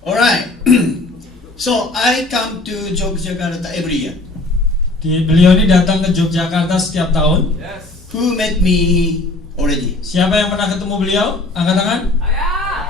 Alright. So I come to Yogyakarta every year. Beliau ini datang ke Yogyakarta setiap tahun. Who met me already? Siapa yang pernah ketemu beliau? Angkat tangan.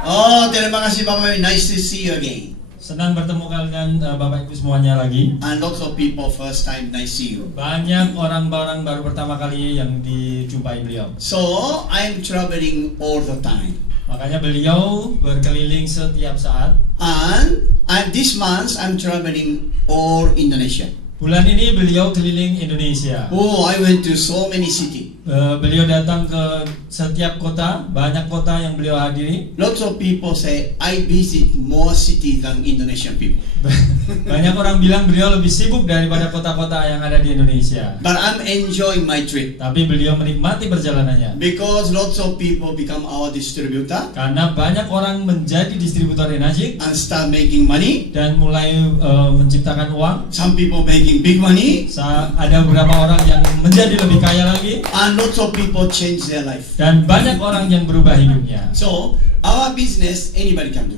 Oh, terima kasih Bapak. Nice to see you again. Senang bertemu kalian Bapak Ibu semuanya lagi. And lots of people first time nice to see you. Banyak orang-orang baru pertama kali yang dijumpai beliau. So I'm traveling all the time. Makanya beliau berkeliling setiap saat. And this month I'm traveling all Indonesia. Bulan ini beliau keliling Indonesia. Oh, I went to so many cities. Beliau datang ke setiap kota, banyak kota yang beliau hadiri. Lots of people say I visit more cities than Indonesian people. Banyak orang bilang beliau lebih sibuk daripada kota-kota yang ada di Indonesia. But I'm enjoying my trip. Tapi beliau menikmati perjalanannya. Because lots of people become our distributor. Karena banyak orang menjadi distributor Enagic And start making money. dan mulai menciptakan uang. Some people making big money. Ada beberapa orang yang menjadi lebih kaya lagi. And lots of people change their life. Dan banyak orang yang berubah hidupnya. So our business anybody can do.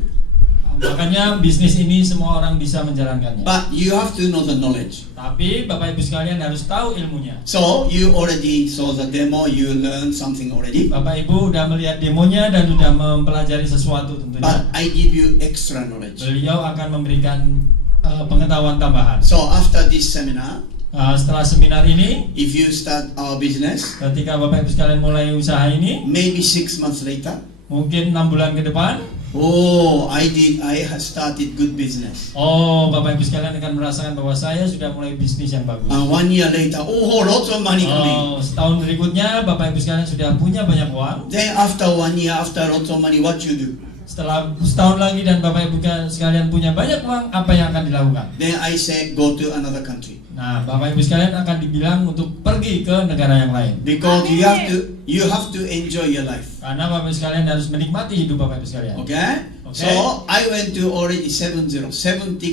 Makanya bisnis ini semua orang bisa menjalankannya. But you have to know the knowledge. Tapi Bapak Ibu sekalian harus tahu ilmunya. So you already saw the demo, you learned something already. Bapak Ibu udah melihat demonya dan sudah mempelajari sesuatu tentunya. But I give you extra knowledge. Beliau akan memberikan pengetahuan tambahan. So after this seminar, Setelah seminar ini, if you start our business, ketika Bapak Ibu sekalian mulai usaha ini, maybe 6 months later, mungkin 6 bulan ke depan, oh, I have started good business. Bapak Ibu sekalian akan merasakan bahwa saya sudah mulai bisnis yang bagus. And 1 year later, oh, lots of money coming. Setahun berikutnya Bapak Ibu sekalian sudah punya banyak uang. Then after 1 year, after lots of money, what you do? Setelah setahun lagi dan Bapak Ibu sekalian punya banyak uang, apa yang akan dilakukan? Then I say, go to another country. Nah, Bapak Ibu sekalian akan dibilang untuk pergi ke negara yang lain. Because you have to enjoy your life. Karena Bapak Ibu sekalian harus menikmati hidup Bapak Ibu sekalian. Okay? So I went to already 70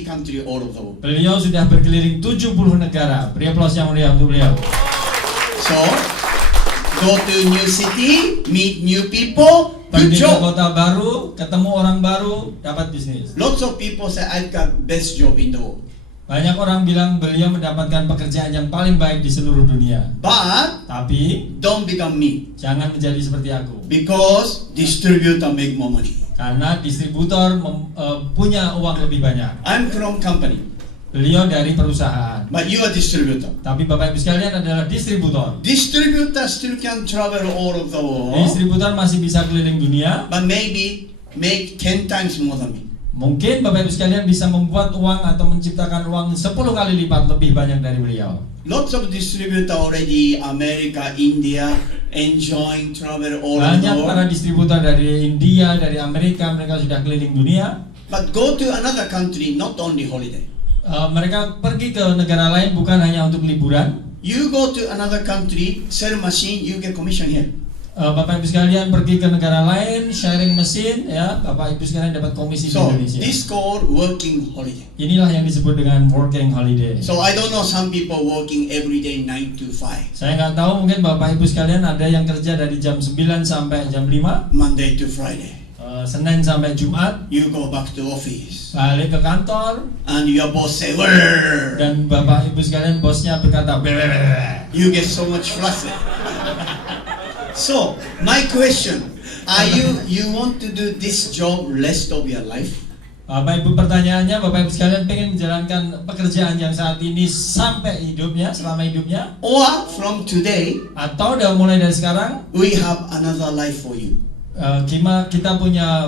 country all over the world. Beliau sudah berkeliling 70 negara. Beri aplaus yang mulia untuk beliau. So go to new city, meet new people, good Pergi ke job. kota baru, ketemu orang baru, dapat bisnis. Lots of people say I've got best job in the world. Banyak orang bilang beliau mendapatkan pekerjaan yang paling baik di seluruh dunia. But Tapi don't become me. jangan menjadi seperti aku. Because distributor make more money. Karena distributor punya uang lebih banyak. I'm from company, Beliau dari perusahaan. but you are distributor. Tapi Bapak Ibu sekalian adalah distributor. Distributor still can travel all over the world, Distributor masih bisa keliling dunia. but maybe make 10 times more than me. Mungkin Bapak Ibu sekalian bisa membuat uang atau menciptakan uang 10 kali lipat lebih banyak dari beliau. Lots of distributor already, America, India, enjoying travel all over the Banyak para world. distributor dari India, dari Amerika, mereka sudah keliling dunia. But go to another country, not only holiday. Mereka pergi ke negara lain bukan hanya untuk liburan. You go to another country, sell machine, you get commission here. Bapak Ibu sekalian pergi ke negara lain, sharing mesin, ya Bapak Ibu sekalian dapat komisi di So Indonesia. this called working holiday. Inilah yang disebut dengan working holiday. So I don't know, some people working every day 9 to 5, Saya nggak tahu, mungkin Bapak Ibu sekalian ada yang kerja dari jam 9 sampai jam 5, Monday to Friday. Senin sampai Jumat, You go back to office, balik ke kantor, and your boss say, "Whirr." dan Bapak Ibu sekalian bosnya berkata, "Bebebebebe." You get so much flustered. So my question, are you want to do this job rest of your life? Bapak Ibu pertanyaannya, Bapak Ibu sekalian pengen menjalankan pekerjaan yang saat ini sampai hidupnya, selama hidupnya, Or from today, atau udah mulai dari sekarang we have another life for you? kita punya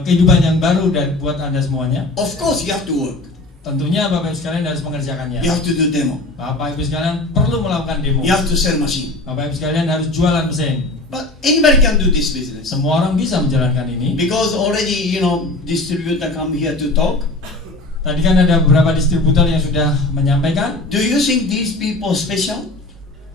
kehidupan yang baru dan buat Anda semuanya. Of course, you have to work. Tentunya Bapak Ibu sekalian harus mengerjakannya. You have to do demo. Bapak Ibu sekalian perlu melakukan demo. You have to sell machine. Bapak Ibu sekalian harus jualan mesin. But anybody can do this business. Semua orang bisa menjalankan ini. Because already, distributor come here to talk. Tadi kan ada beberapa distributor yang sudah menyampaikan. Do you think these people special?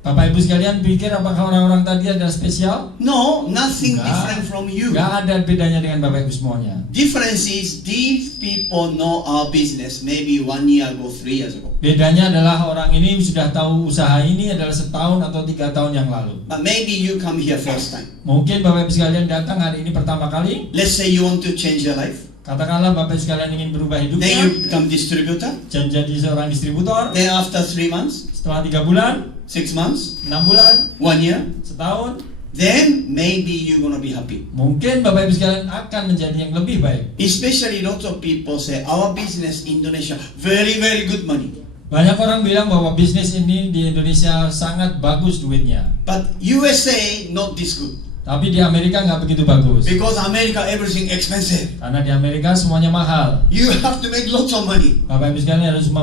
Bapak Ibu sekalian pikir apakah orang-orang tadi adalah spesial? No, nothing Enggak. different from you. Gak ada bedanya dengan Bapak Ibu semuanya. Difference is these people know our business maybe 1 year ago, 3 years ago. Bedanya adalah orang ini sudah tahu usaha ini adalah setahun atau 3 tahun yang lalu. But maybe you come here first time. Mungkin Bapak Ibu sekalian datang hari ini pertama kali. Let's say you want to change your life. Katakanlah Bapak Ibu sekalian ingin berubah Then hidupnya you become distributor. dan jadi seorang distributor. Then after 3 months, Setelah 3 bulan, 6 months, 6 bulan, 1 year, setahun, then maybe you're gonna be happy. mungkin Bapak Ibu sekalian akan menjadi yang lebih baik. Especially lots of people say our business Indonesia very good money. Banyak orang bilang bahwa bisnis ini di Indonesia sangat bagus duitnya. But USA not this good. Tapi di Amerika nggak begitu bagus. Because America everything expensive. Karena di Amerika semuanya mahal. You have to make lots of money. Bapak Ibu sekalian harus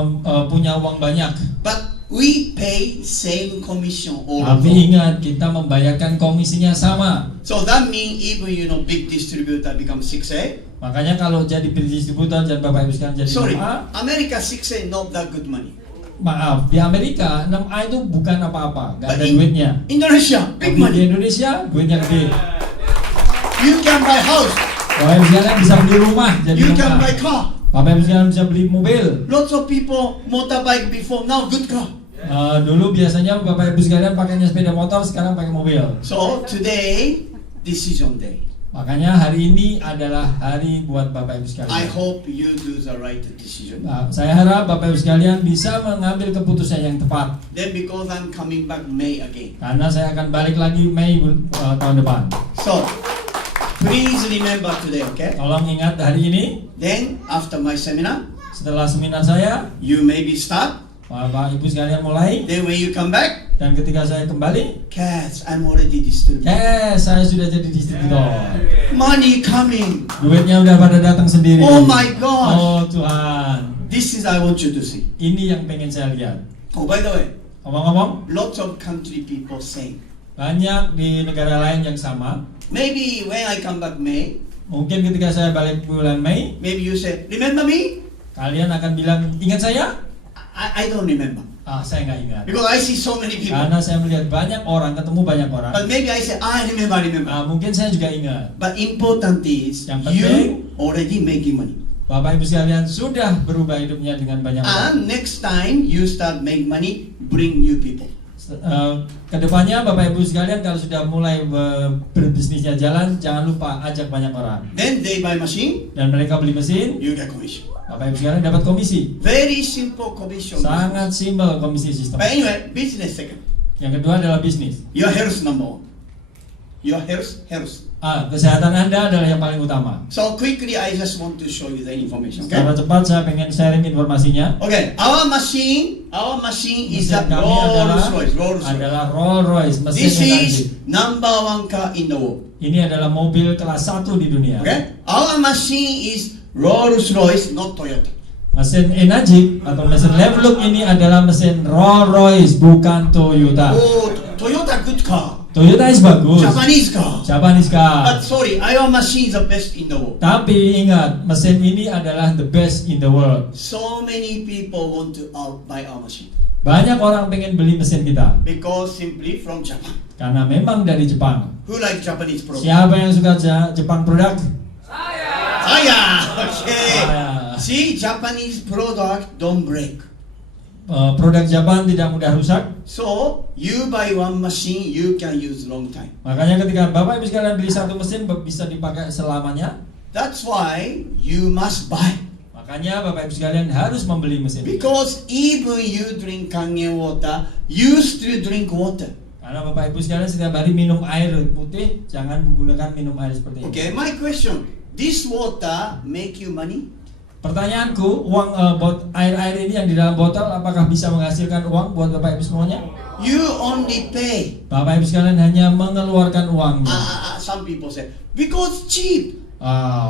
punya uang banyak. But we pay same commission all Tapi along. ingat, kita membayarkan komisinya sama. So that means even big distributor become 6A. Makanya kalau jadi distributor dan Bapak Ibu sekalian jadi Sorry, 6A, America 6A not that good money. maaf, di Amerika 6A itu bukan apa-apa, nggak But ada in duitnya. Indonesia, big Tapi di money. Indonesia duitnya gede. You can buy house. Bapak Ibu sekalian bisa beli rumah jadi You can 6A. buy car. Bapak Ibu sekalian bisa beli mobil. Lots of people motorbike before, now good car. Dulu biasanya Bapak Ibu sekalian pakainya sepeda motor, sekarang pakai mobil. So today, decision day. Makanya hari ini adalah hari buat Bapak Ibu sekalian. I hope you do the right decision. Nah, saya harap Bapak Ibu sekalian bisa mengambil keputusan yang tepat. Then because I'm coming back May again. Karena saya akan balik lagi Mei tahun depan. So, please remember today, okay? Tolong ingat hari ini, Then after my seminar, setelah seminar saya, you maybe start. Bapak Ibu sekalian mulai. Then when you come back, Dan ketika saya kembali, cats, I'm already distributed. saya sudah jadi distributor. Money coming. Duitnya udah pada datang sendiri. Oh my gosh. Oh Tuhan, This is I want you to see. ini yang pengen saya lihat. Oh, by the way, Ngomong-ngomong, lots of country people say, banyak di negara lain yang sama. maybe when I come back May, Mungkin ketika saya balik bulan Mei, maybe you say, remember me? kalian akan bilang, ingat saya? I don't remember. Saya nggak ingat. Because I see so many people. Karena saya melihat banyak orang, ketemu banyak orang. But maybe I say, I remember. Mungkin saya juga ingat. But important is, Yang penting, you already making money. Bapak Ibu sekalian sudah berubah hidupnya dengan banyak orang. And next time you start make money, bring new people. Kedepannya Bapak Ibu sekalian kalau sudah mulai berbisnisnya jalan, jangan lupa ajak banyak orang. Then they buy machine, Dan mereka beli mesin, you get commission. Bapak Ibu sekalian dapat komisi. Very simple commission. Sangat simpel komisi sistem. But anyway, business second. Yang kedua adalah bisnis. Your health number 1. Your health. Kesehatan Anda adalah yang paling utama. So quickly, I just want to show you the information. Okay. Secara cepat saya pengen sharing informasinya. Okay. Our machine is Mesin a kami Rolls Royce. adalah Rolls Royce mesin This energi. is number 1 car in the world. Ini adalah mobil kelas 1 di dunia. Okay. Our machine is Rolls Royce, not Toyota. Mesin Enagic atau mesin Levelook ini adalah mesin Rolls Royce, bukan Toyota. Oh, Toyota good car. Toyota is bagus, Japanese car. Japanese car. But sorry, our machine is the best in the world. Tapi ingat, mesin ini adalah the best in the world. So many people want to buy our machine Banyak orang pengen beli mesin kita because simply from Japan. karena memang dari Jepang. Who like Japanese product? Siapa yang suka Jepang produk? Saya. Okay. Saya. See, Japanese product don't break. Produk Jepang tidak mudah rusak. So you buy one machine, you can use long time. Makanya ketika Bapak Ibu sekalian beli satu mesin bisa dipakai selamanya. That's why you must buy. Makanya Bapak Ibu sekalian harus membeli mesin. Because even you drink Kangen water, you still drink water. Karena Bapak Ibu sekalian setiap hari minum air putih, jangan menggunakan minum air seperti ini. Okay, my question: this water make you money? Pertanyaanku, uang air ini yang di dalam botol apakah bisa menghasilkan uang buat Bapak Ibu semuanya? You only pay. Bapak Ibu sekalian hanya mengeluarkan uangnya. Some people say because cheap.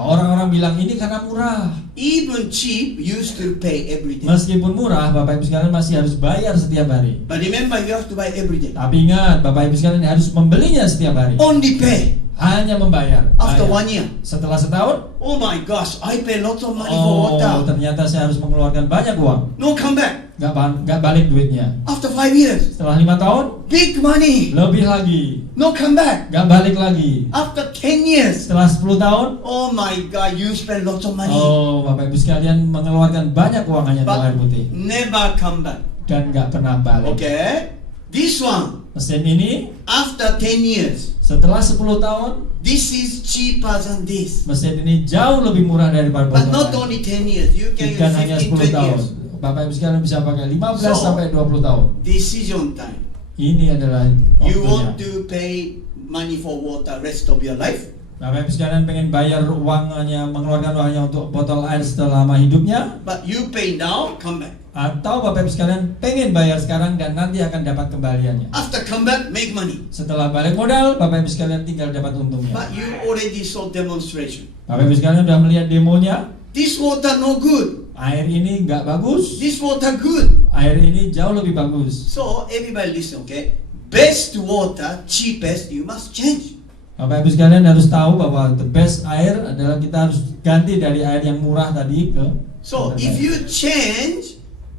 Orang-orang bilang ini karena murah. Even cheap, you still pay every day. Meskipun murah, Bapak Ibu sekalian masih harus bayar setiap hari. But remember, you have to buy every day. Tapi ingat, Bapak Ibu sekalian harus membelinya setiap hari. Only pay Hanya membayar. after Bayar. 1 year. Setelah setahun, Oh my gosh, I pay lots of money for water. ternyata saya harus mengeluarkan banyak uang. No come back. Nggak balik duitnya. After 5 years, Setelah 5 tahun, big money. lebih lagi. No come back. Nggak balik lagi. After 10 years, Setelah 10 tahun, oh my God, you spend lots of money. Bapak Ibu sekalian mengeluarkan banyak uang hanya untuk air But putih never come back. dan nggak pernah balik. Okay, this one Mesin ini After 10 years, setelah 10 tahun, this is cheaper than this. mesin ini jauh lebih murah daripada But not botol. only 10 years, you can Bukan use hanya 15, 10 20 tahun. years. Bapak Ibu sekalian bisa pakai 15 So, sampai 20 tahun. Decision time. Ini adalah You want waktunya. to pay money for water rest of your life? Bapak Ibu sekalian pengen bayar uangnya, mengeluarkan uangnya untuk botol air selama hidupnya, But you pay now, come back. atau Bapak Ibu sekalian pengen bayar sekarang dan nanti akan dapat kembaliannya. After come back, make money. Setelah balik modal, Bapak Ibu sekalian tinggal dapat untungnya. But you already saw demonstration. Bapak Ibu sekalian sudah melihat demonya. This water no good. Air ini nggak bagus, This water good. air ini jauh lebih bagus. So everybody listen, okay? Best water, cheapest, you must change. Bapak Ibu sekalian harus tahu bahwa the best air adalah kita harus ganti dari air yang murah tadi ke So air if baik. you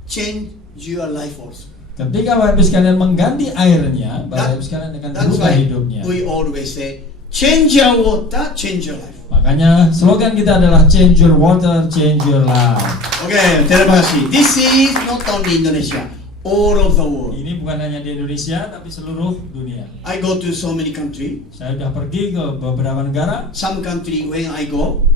change your life also. Ketika Bapak Ibu sekalian mengganti airnya, Bapak That- Ibu sekalian akan That's berubah why hidupnya. we always say, change your water, change your life. Makanya slogan kita adalah change your water, change your life. Okay, terima kasih. This is not only Indonesia, all of the world. Ini bukan hanya di Indonesia, tapi seluruh dunia. I go to so many countries. Saya sudah pergi ke beberapa negara. Some country when I go,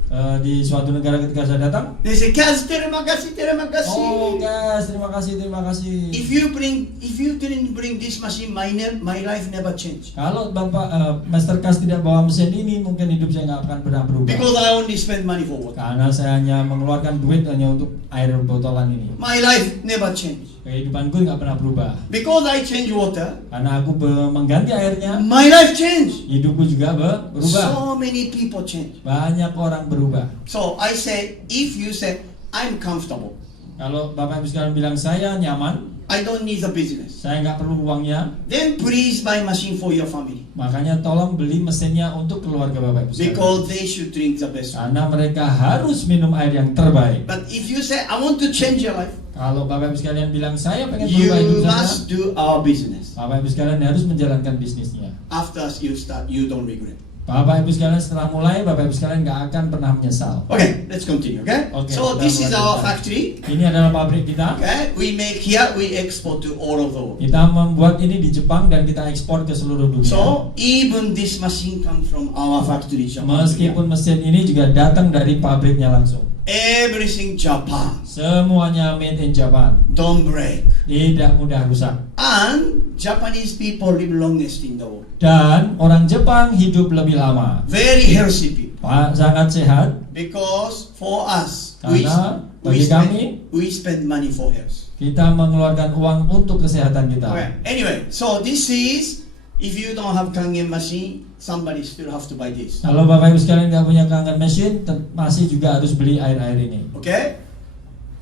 Di suatu negara ketika saya datang, they say, Kaz, terima kasih, terima kasih. oh guys, terima kasih, terima kasih. If you didn't bring this machine, my life never change. Kalau Bapak Master Kas tidak bawa mesin ini, mungkin hidup saya nggak akan pernah berubah. Because I only spend money for water. Karena saya hanya mengeluarkan duit hanya untuk air botolan ini. My life never change. Kehidupanku nggak pernah berubah. Because I change water, Karena aku mengganti airnya, my life change. hidupku juga berubah. So many people change. Banyak orang berubah. So I say, if you say, I'm comfortable, Kalau Bapak Ibu sekalian bilang saya nyaman, I don't need the business, saya nggak perlu uangnya, then please buy machine for your family. makanya tolong beli mesinnya untuk keluarga Bapak Ibu sekalian. Because they should drink the best one. Karena mereka harus minum air yang terbaik. But if you say, I want to change your life, Kalau Bapak Ibu sekalian bilang saya pengen you berubah hidup saya, must do our business. Bapak Ibu sekalian harus menjalankan bisnisnya. After you start, you don't regret. Bapak Ibu sekalian setelah mulai, Bapak Ibu sekalian nggak akan pernah menyesal. Okay, let's continue, okay? Okay, So kita this is mulai our sebentar. factory, Ini adalah pabrik kita. okay? We make here, we export to all of the world. Kita membuat ini di Jepang dan kita ekspor ke seluruh dunia. So even this machine comes from our factory, Japan. Meskipun mesin ini juga datang dari pabriknya langsung. Everything Japan, Semuanya made in Japan. don't break. Tidak mudah rusak. And Japanese people live longest in the world. Dan orang Jepang hidup lebih lama. Very healthy people. Sangat sehat. Because for us, Karena bagi kami, we spend money for health. kita mengeluarkan uang untuk kesehatan kita. Okay. Anyway, so this is, if you don't have kangen machine, somebody still have to buy this. Kalau Bapak Ibu sekalian nggak punya kangen mesin, masih juga harus beli air-air ini. Okay?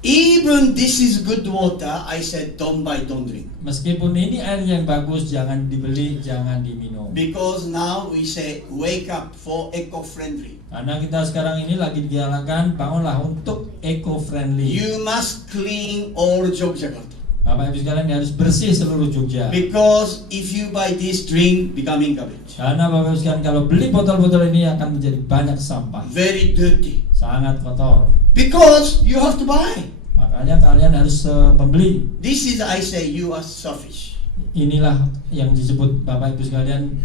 Even this is good water, I said don't buy, don't drink. Meskipun ini air yang bagus, jangan dibeli, jangan diminum. Because now we say wake up for eco-friendly. Karena kita sekarang ini lagi digalakkan, bangunlah untuk eco-friendly. You must clean all Yogyakarta. Bapak Ibu sekalian harus bersih seluruh Jogja. Because if you buy this drink, becoming garbage. Karena Bapak Ibu sekalian kalau beli botol-botol ini akan menjadi banyak sampah. Very dirty. Sangat kotor. Because you have to buy. Makanya kalian harus membeli. This is, I say, you are selfish. Inilah yang disebut Bapak Ibu sekalian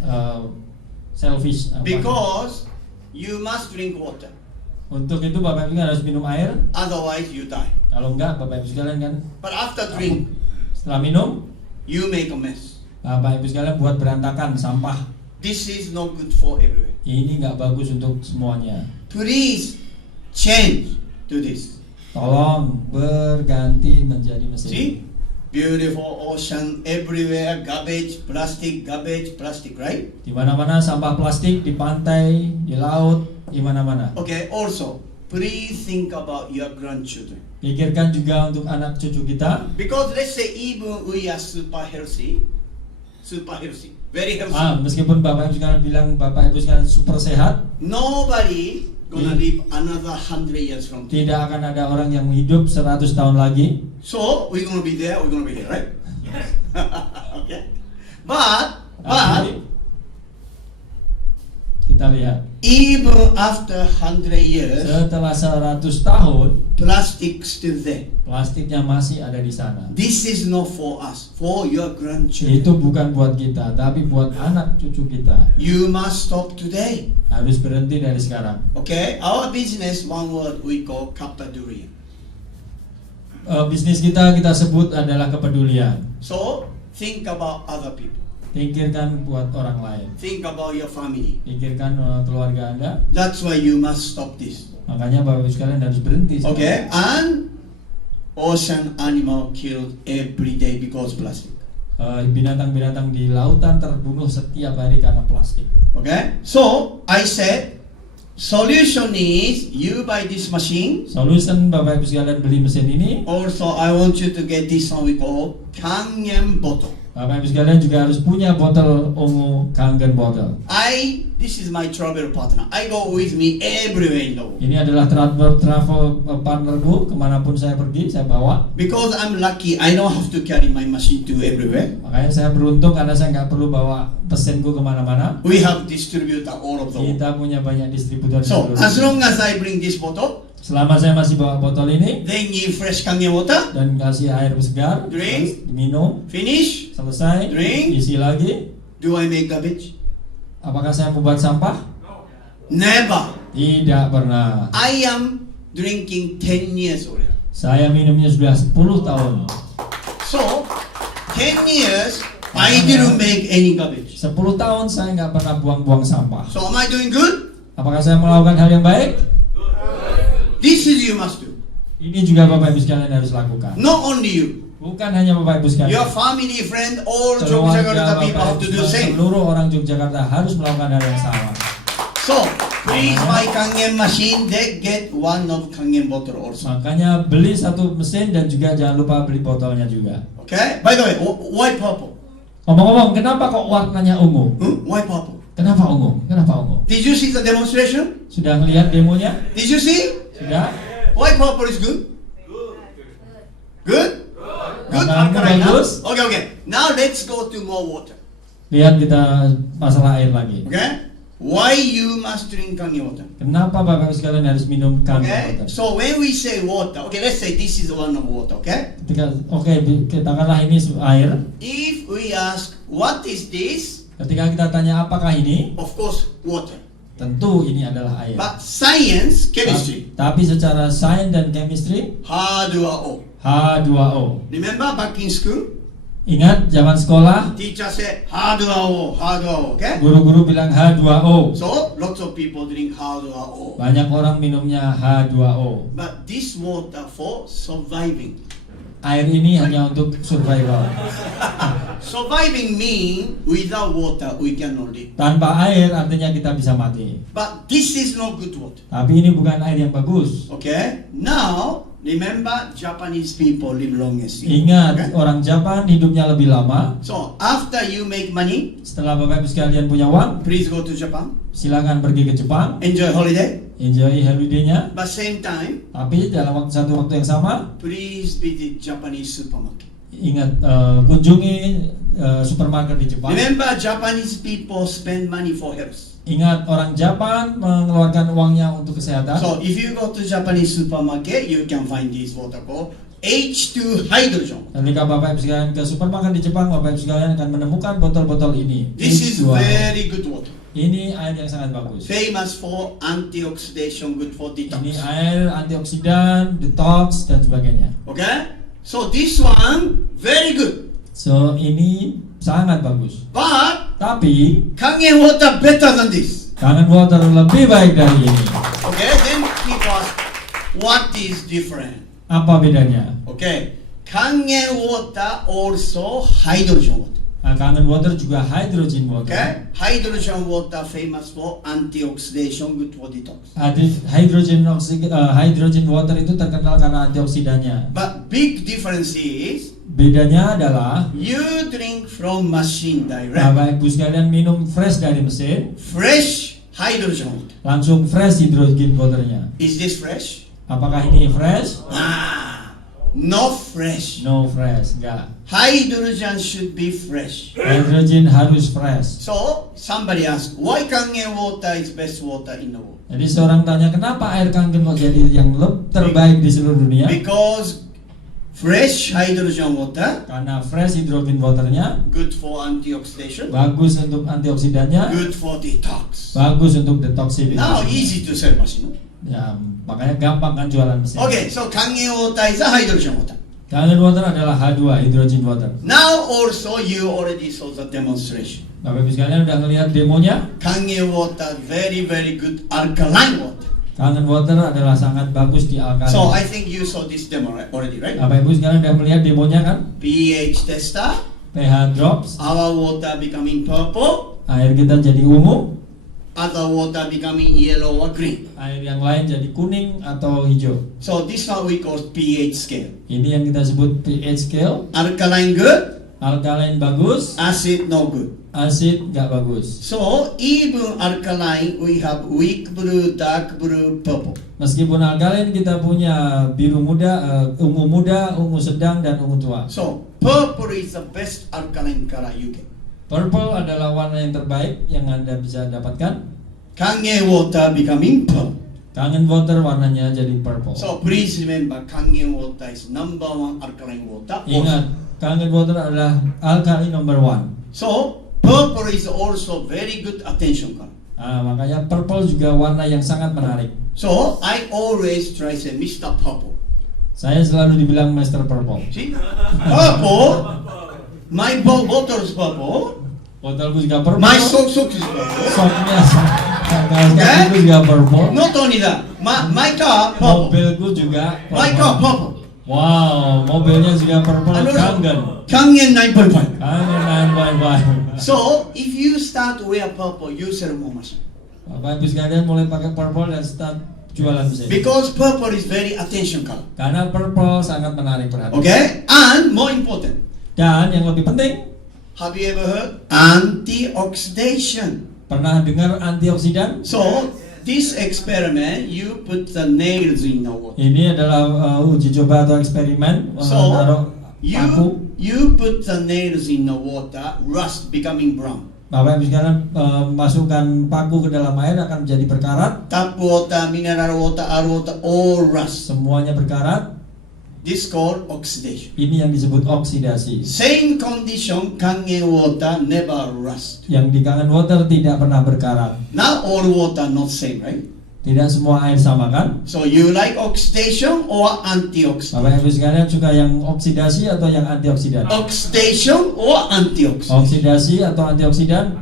selfish. Because you must drink water. Untuk itu Bapak Ibu harus minum air. Otherwise, you die. Kalau enggak Bapak Ibu sekalian kan But after drink, setelah minum, you make a mess. Bapak Ibu sekalian buat berantakan sampah. This is not good for everywhere. Ini nggak bagus untuk semuanya. Please change to this. Tolong berganti menjadi mesin. See? Beautiful ocean everywhere, garbage, plastic, right? Di mana-mana sampah plastik, di pantai, di laut, di mana-mana. Okay, also, please think about your grandchildren. Pikirkan juga untuk anak cucu kita. Because let's say even we are super healthy, very healthy. Meskipun Bapak Ibu sekalian bilang Bapak Ibu sekalian super sehat, Nobody gonna live another 100 years from today. tidak akan ada orang yang hidup 100 tahun lagi. So we're gonna be there, we're gonna be here, right? Okay. But Tapi, Kita lihat, Even after 100 years, setelah 100 tahun, plastic still there. plastiknya masih ada di sana. This is not for us, for your grandchildren. Itu bukan buat kita, tapi buat anak cucu kita. You must stop today. Harus berhenti dari sekarang. Okay? Our business, one word we call kapadurian. Bisnis kita sebut adalah kepedulian. So, think about other people. Pikirkan buat orang lain. Think about your family. Pikirkan keluarga Anda. That's why you must stop this. Makanya Bapak Ibu sekalian harus berhenti. Okay? And ocean animal killed every day because plastic. Binatang-binatang di lautan terbunuh setiap hari karena plastik. Okay? So, I said, solution is you buy this machine. Solution Bapak Ibu sekalian beli mesin ini. Also, I want you to get this one we call Kangen bottle. Bapak Ibu sekalian juga harus punya botol ungu Kangen bottle. This is my travel partner. I go with me everywhere in the world. Ini adalah travel partnerku, kemanapun saya pergi saya bawa. Because I'm lucky, I don't have to carry my machine to everywhere. Makanya saya beruntung karena saya nggak perlu bawa pesinku kemana-mana. We have distributor all of the world. Kita punya banyak distributor. So, as long as I bring this bottle, selama saya masih bawa botol ini then give fresh Kangen water, dan kasih air segar, Drink. minum, finish, selesai, Drink. isi lagi. do I make garbage? Apakah saya membuat sampah? Never. Tidak pernah. I am drinking 10 years already. Saya minumnya sudah 10 tahun. So, 10 years, I didn't make any garbage. 10 tahun saya nggak pernah buang-buang sampah. So, am I doing good? Apakah saya melakukan hal yang baik? This is you must do. Ini juga Bapak Ibu sekalian harus lakukan. Not only you. Bukan hanya Bapak Ibu sekalian. Your family, friend, all Keluarga Yogyakarta people Bapak have Ibu to do the sekalian, same. seluruh orang Yogyakarta harus melakukan hal yang sama. So, please buy Kangen machine, they get one of Kangen bottle also. Makanya beli satu mesin dan juga jangan lupa beli botolnya juga. Okay? By the way, why purple? Ngomong-ngomong, kenapa kok warnanya ungu? Why purple? Kenapa ungu? Kenapa ungu? Did you see the demonstration? Sudah ngelihat demonya? Did you see? Sudah? Why purple is good? Good? Good? Warna ungu bagus. Okay. Now let's go to more water. Lihat kita masalah air lagi. Okay? Why you must drink Kangen water? Kenapa Bapak Ibu sekalian harus minum Kangen Okay? water? So when we say water, okay, let's say this is one of water, okay? Katakanlah ini air. If we ask, what is this? Ketika kita tanya apakah ini, Of course, water. tentu ini adalah air. But science, chemistry, Tapi secara sains dan chemistry, H2O. H2O. Remember back in school? Ingat zaman sekolah, Teacher said H2O, H2O, okay? guru-guru bilang H2O. So, lots of people drink H2O. Banyak orang minumnya H2O. But this water for surviving. Air ini hanya untuk survival. Surviving mean without water we cannot live. Tanpa air artinya kita bisa mati. But this is not good water. Tapi ini bukan air yang bagus. Okay? Now, remember Japanese people live longest. Ingat, Okay? orang Jepang hidupnya lebih lama. So, after you make money, Setelah Bapak Ibu sekalian punya uang, please go to Japan. silakan pergi ke Jepang, Enjoy holiday. enjoy holiday-nya. But same time, Tapi dalam satu waktu yang sama, please visit Japanese supermarket. ingat kunjungi supermarket di Jepang. Remember Japanese people spend money for health. Ingat, orang Jepang mengeluarkan uangnya untuk kesehatan. So if you go to Japanese supermarket, you can find this water called H2 hydrogen. Ketika Bapak Ibu sekalian ke supermarket di Jepang, Bapak Ibu sekalian akan menemukan botol-botol ini. This is H2O. very good water. Ini air yang sangat bagus. Famous for antioxidation, good for Ini detox. air antioksidan, detox dan sebagainya. Okay? So this one very good. So ini sangat bagus. But Tapi Kangen water better than this. Kangen water lebih baik dari ini. Okay? Then people ask, what is different? Apa bedanya? Okay? Kangen water also hydrogen water. Nah, Kangen water juga hydrogen water. Okay? Hydrogen water famous for antioxidation, good for detox. Hydrogen water itu terkenal karena antioksidannya. But big difference is Bedanya adalah you drink from machine direct. Bapak Ibu sekalian minum fresh dari mesin, Fresh hydrogen water. langsung fresh hydrogen waternya. Is this fresh? Apakah ini fresh? Ah, not fresh. No fresh, enggak. Hydrogen should be fresh. Hydrogen harus fresh. So somebody asked, why Kangen water is best water in the world? Jadi seorang tanya, kenapa air Kangen kok jadi yang terbaik di seluruh dunia? Because fresh hydrogen water Karena fresh hydrogen waternya good for antioxidation, bagus untuk antioksidannya, good for detox. bagus untuk detoksifikasi. Now easy to sell machine. Ya, makanya gampang kan jualan mesin. Okay, so Kangen water is a hydrogen water. Kangen water adalah H2, hydrogen water. Now also you already saw the demonstration. Bapak Ibu sekalian udah ngelihat demonya. Kangen water very good alkaline water. Kangen water adalah sangat bagus di alkali. So I think you saw this demo already, right? Bapak Ibu sekalian udah melihat demonya kan? pH tester, pH drops, our water becoming purple, air kita jadi ungu, other water becoming yellow or green. air yang lain jadi kuning atau hijau. So this one we call pH scale. Ini yang kita sebut pH scale. Alkaline good, Alkaline bagus, acid no good. asid nggak bagus. So even alkaline we have weak blue, dark blue, purple. Meskipun alkaline kita punya biru muda, ungu sedang dan ungu tua. So purple is the best alkaline color you get. Purple adalah warna yang terbaik yang Anda bisa dapatkan. Kangen water becoming purple. Kangen water warnanya jadi purple. So please remember Kangen water is number 1 alkaline water. Ingat, Kangen water adalah alkali number 1. So purple is also very good attention color. Makanya purple juga warna yang sangat menarik. So I always try say Mr. Purple. Saya selalu dibilang Mr. Purple. See? Purple. My bottle is purple. Botolku juga purple. My sock is purple. Soknya kaosku juga purple. Not only that, my car purple. Mobilku juga purple. My car purple. Wow, mobilnya juga purple. Ano na? Kangen. Kangen 9.5. Kangen 9.5. So if you start to wear purple, you sell more machine. Bapak Ibu sekalian mulai pakai purple dan start jualan mesin. Because purple is very attention color. Karena purple sangat menarik perhatian. Okay? And more important, Dan yang lebih penting, have you ever heard antioxidation? pernah dengar antioksidan? So this experiment, you put the nails in the water. Ini adalah uji coba atau eksperimen. So Taruh paku. you put the nails in the water, rust becoming brown. Bapak Ibu sekalian masukkan paku ke dalam air akan menjadi berkarat. Tap water, mineral water, R water, all rust. Semuanya berkarat. This called oxidation. Ini yang disebut oksidasi. Same condition, Kangen water never rust. Yang di Kangen water tidak pernah berkarat. Now all water not same, right? Tidak semua air sama kan? So you like oxidation or antioxidant? Bapak Ibu sekalian suka yang oksidasi atau yang antioksidan? Oxidation or antioxidant? Oksidasi atau antioksidan?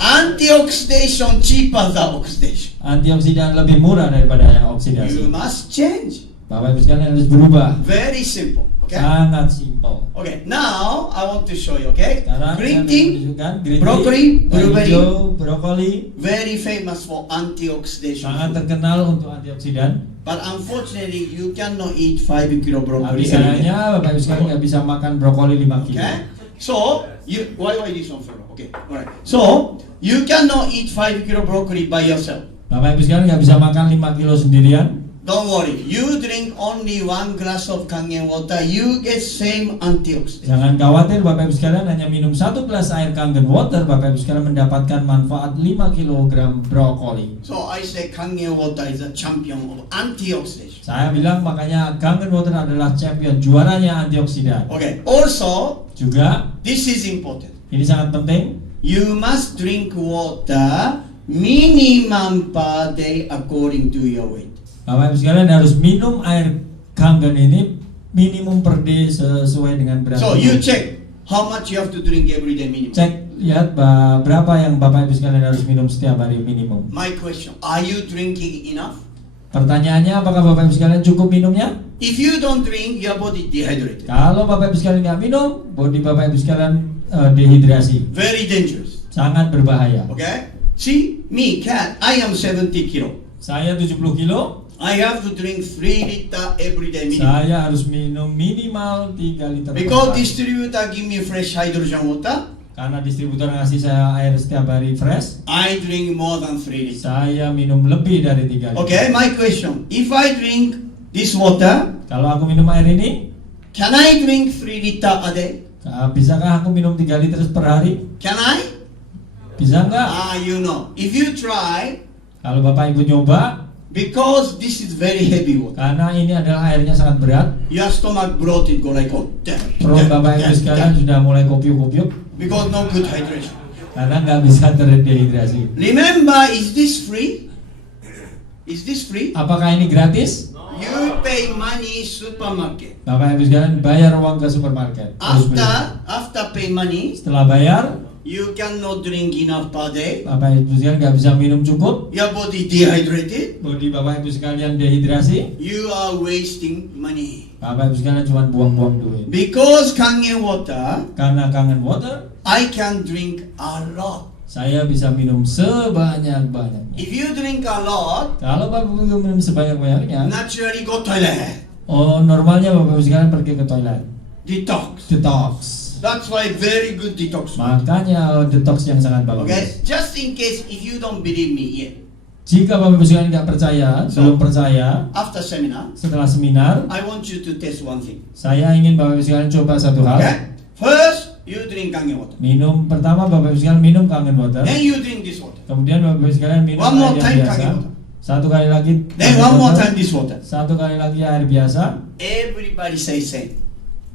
Antioxidation cheaper than oxidation. Antioksidan lebih murah daripada yang You oksidasi. must change. Bapak Ibu sekalian harus berubah. Very simple. Okay. Sangat simpel. Okay. Now I want to show you. Okay. Sekarang Green saya tea, menunjukkan green broccoli, tea, blueberry. hijau, brokoli very famous for antioxidation. sangat food. terkenal untuk antioksidan. But unfortunately, you cannot eat 5 kilo broccoli Tapi every day. sayangnya Bapak Ibu sekalian nggak bisa makan brokoli 5 kilo. Okay. So you why this one for? Okay. Alright. So you cannot eat 5 kilo broccoli by yourself. Bapak Ibu sekalian nggak bisa makan 5 kilo sendirian. Don't worry. You drink only 1 glass of Kangen water, you get same antioxidant. Jangan khawatir Bapak Ibu sekalian, hanya minum 1 gelas air Kangen water, Bapak Ibu sekalian mendapatkan manfaat 5 kg brokoli. So I say Kangen water is a champion of antioxidation. Saya bilang makanya Kangen water adalah champion, juaranya antioksidan. Okay. Also, Juga this is important. ini sangat penting. You must drink water minimum per day according to your weight. Bapak Ibu sekalian harus minum air Kangen ini minimum per day sesuai dengan berat. So tubuh. you check how much you have to drink every day minimum. Cek lihat berapa yang Bapak Ibu sekalian harus minum setiap hari minimum. My question, are you drinking enough? Pertanyaannya, apakah Bapak Ibu sekalian cukup minumnya? If you don't drink, your body dehydrated. Kalau Bapak Ibu sekalian nggak minum, body Bapak Ibu sekalian dehidrasi. Very dangerous. Sangat berbahaya. Okay? See, me, cat, I am 70 kilo. Saya 70 kilo, I have to drink 3 liter every day minimum. saya harus minum minimal 3 liter per Because hari. distributor give me fresh hydrogen water, Karena distributor ngasih saya air setiap hari fresh, I drink more than 3 liters. saya minum lebih dari 3 liter. Okay, my question, if I drink this water, Kalau aku minum air ini, can I drink 3 liter a day? bisakah aku minum 3 liter per hari? Can I? Bisa nggak? You know. If you try, Kalau Bapak Ibu nyoba, because this is very heavy water, karena ini adalah airnya sangat berat, your stomach bloated go like oh, perut Bapak Ibu sekalian sudah mulai kopiuk-kopiuk because no good hydration. karena nggak bisa terdehidrasi. Remember, is this free? Is this free? Apakah ini gratis? You pay money supermarket. Bapak Ibu sekalian bayar uang ke supermarket. Terus beli. After pay money, Setelah bayar, you cannot drink enough per day. Bapak Ibu sekalian nggak bisa minum cukup. Your body dehydrated. Bodi Bapak Ibu sekalian dehidrasi. You are wasting money. Bapak Ibu sekalian cuma buang-buang duit. Because kangen water, Karena kangen water, I can drink a lot. saya bisa minum sebanyak-banyaknya. If you drink a lot, Kalau Bapak Ibu minum sebanyak-banyaknya, naturally go toilet. normalnya Bapak Ibu sekalian pergi ke toilet. Detox. Detox. That's why very good detox. Makanya detox yang sangat bagus. Okay? Just in case if you don't believe me yet, Jika Bapak Ibu sekalian nggak percaya, belum percaya, after seminar, setelah seminar, I want you to test one thing. saya ingin Bapak Ibu sekalian coba satu hal. Okay? First, you drink kangen water. Minum pertama Bapak Ibu sekalian minum kangen water. Then you drink this water. Kemudian Bapak Ibu sekalian minum One more air time yang biasa. kangen water. Satu kali lagi. Then kangen one more water. time this water. Satu kali lagi air biasa. Everybody say same.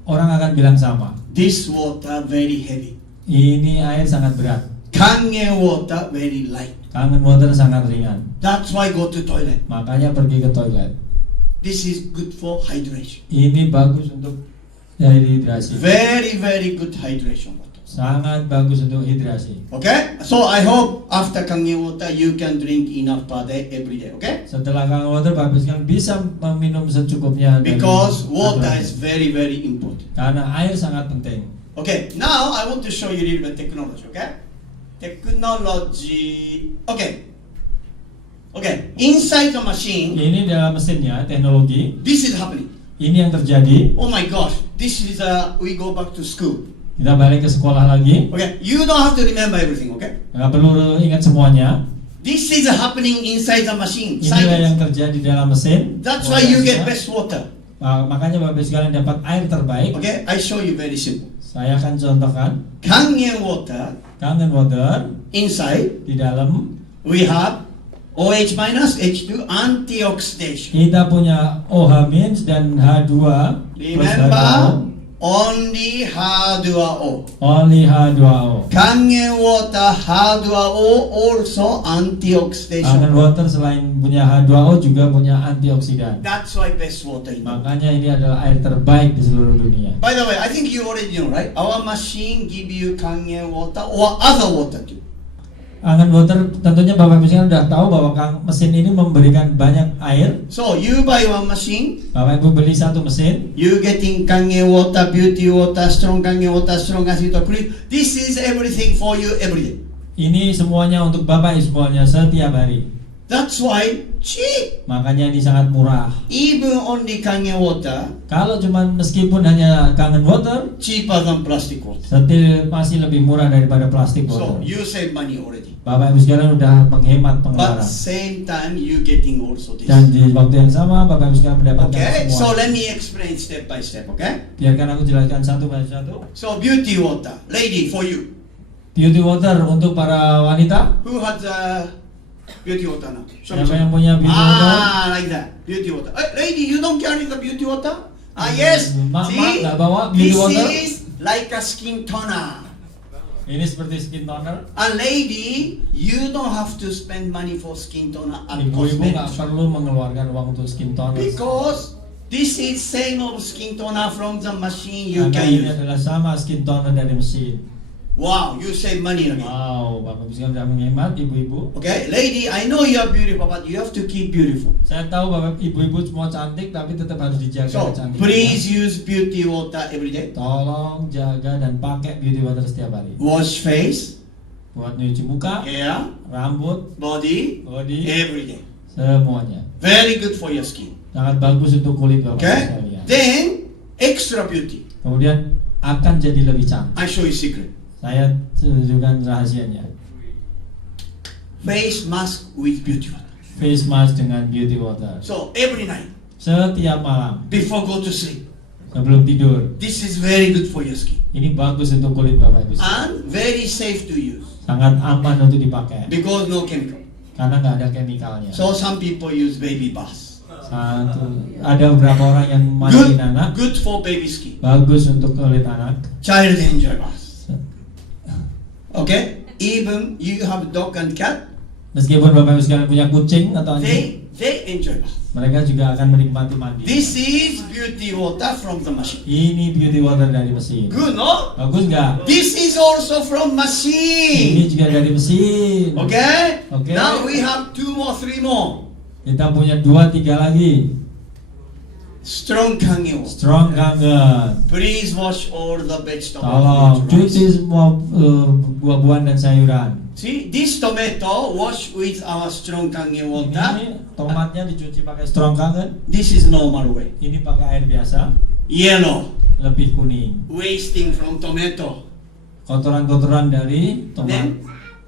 Orang akan bilang sama. This water very heavy. Ini air sangat berat. Kangen water very light. Kangen water sangat ringan. That's why go to toilet. Makanya pergi ke toilet. This is good for hydration. Ini bagus untuk dehidrasi. Very, very good hydration water. Sangat bagus untuk hidrasi. Okay? So I hope after kangen water you can drink enough per day every day. Okay? Setelah kangen water, Bapak Ibu sekalian bisa meminum secukupnya. dari Because water aturan. is very, very important. Karena air sangat penting. Okay, now I want to show you a little bit technology, okay? Technology. Okay. Okay, inside the machine, Ini dalam mesinnya, teknologi. this is happening. Ini yang terjadi. Oh my gosh, this is we go back to school. Kita balik ke sekolah lagi. Okay, you don't have to remember everything, okay? Nggak perlu ingat semuanya. This is happening inside the machine. Inilah yang Science. terjadi dalam mesin. That's why you get best water. Makanya Bapak Ibu sekalian dapat air terbaik. Okay, I show you very simple. Saya akan contohkan. Kangen water, Kangen water inside, di dalam we have OH minus, H2, antioxidation. kita punya OH- dan H2 plus Remember, H2O. only H2O. Only H2O. Kangen water H2O also antioxidation. Kangen water selain punya H2O juga punya antioksidan. That's why best water in the world. Makanya ini adalah air terbaik di seluruh dunia. By the way, I think you already know, right? Our machine give you kangen water or other water too. Kangen water tentunya Bapak Ibu sekalian sudah tahu bahwa mesin ini memberikan banyak air. So you buy one machine, Bapak Ibu beli satu mesin, you getting kangen water, beauty water, strong kangen water, strong acid clean. This is everything for you every day. ini semuanya untuk Bapak Ibu semuanya setiap hari. That's why cheap. Makanya ini sangat murah. Even only kangen water, Kalau cuman meskipun hanya kangen water, cheaper than plastic water. masih lebih murah daripada plastik So water. you save money already. Bapak Ibu sekalian udah menghemat But pengeluaran. same time you getting also this. Dan di waktu yang sama Bapak Ibu sekalian mendapatkan Okay, so semua. let me explain step by step, okay? Biarkan aku jelaskan satu persatu satu. So beauty water, lady for you. Beauty water untuk para wanita. Who has beauty water now? Show me, Siapa show me. yang punya beauty water? Like that, beauty water. Lady, you don't carry the beauty water? Yes. Mak See, nggak bawa beauty this water. is like a skin toner. Ini seperti skin toner. A lady, you don't have to spend money for skin toner and Ibu-ibu nggak cosmetics. perlu mengeluarkan uang untuk skin toner. Because this is same of skin toner from the machine you Karena can ini use. adalah sama skin toner dari mesin. Wow, you save money again. Wow, Bapak Ibu sekalian sudah menghemat, ibu-ibu. Okay, lady, I know you are beautiful, but you have to keep beautiful. Saya tahu Bapak Ibu-ibu semua cantik, tapi tetap harus dijaga So, kecantikannya. please use beauty water every day. Tolong jaga dan pakai beauty water setiap hari. Wash face, Buat nyuci muka, hair, rambut, body, body, every day. semuanya. Very good for your skin. Sangat bagus untuk kulit Bapak Okay? sekalian. Then, extra beauty. Kemudian akan jadi lebih cantik. I show you secret. Saya tunjukkan rahasianya. Face mask with beauty water. Face mask dengan beauty water. So, every night, setiap malam before go to sleep. sebelum tidur. This is very good for your skin Ini bagus untuk kulit Bapak Ibu. and very safe to use Sangat aman untuk dipakai because no chemical. karena nggak ada chemicalnya. So some people use baby bath. Ada beberapa orang yang mandiin anak, Good for baby skin. bagus untuk kulit anak. Child enjoy bath. Okay? Even you have dog and cat, Meskipun Bapak Ibu sekalian punya kucing atau anjing, they enjoy bath. mereka juga akan menikmati mandi. This is beauty water from the machine. Ini beauty water dari mesin. Good, no? Bagus nggak? This is also from Ini machine. juga dari mesin. Okay? Okay. Now we have 2 more, 3 more. Kita punya 2-3 lagi. Strong kangen. Strong kangen. Please wash all the vegetables. Tolong with rice. cuci semua buah-buahan dan sayuran. See, this tomato wash with our strong kangen water. Ini tomatnya dicuci pakai strong kangen. This is normal way. Ini pakai air biasa, Yellow, lebih kuning. wasting from tomato. Kotoran-kotoran dari tomat. Then,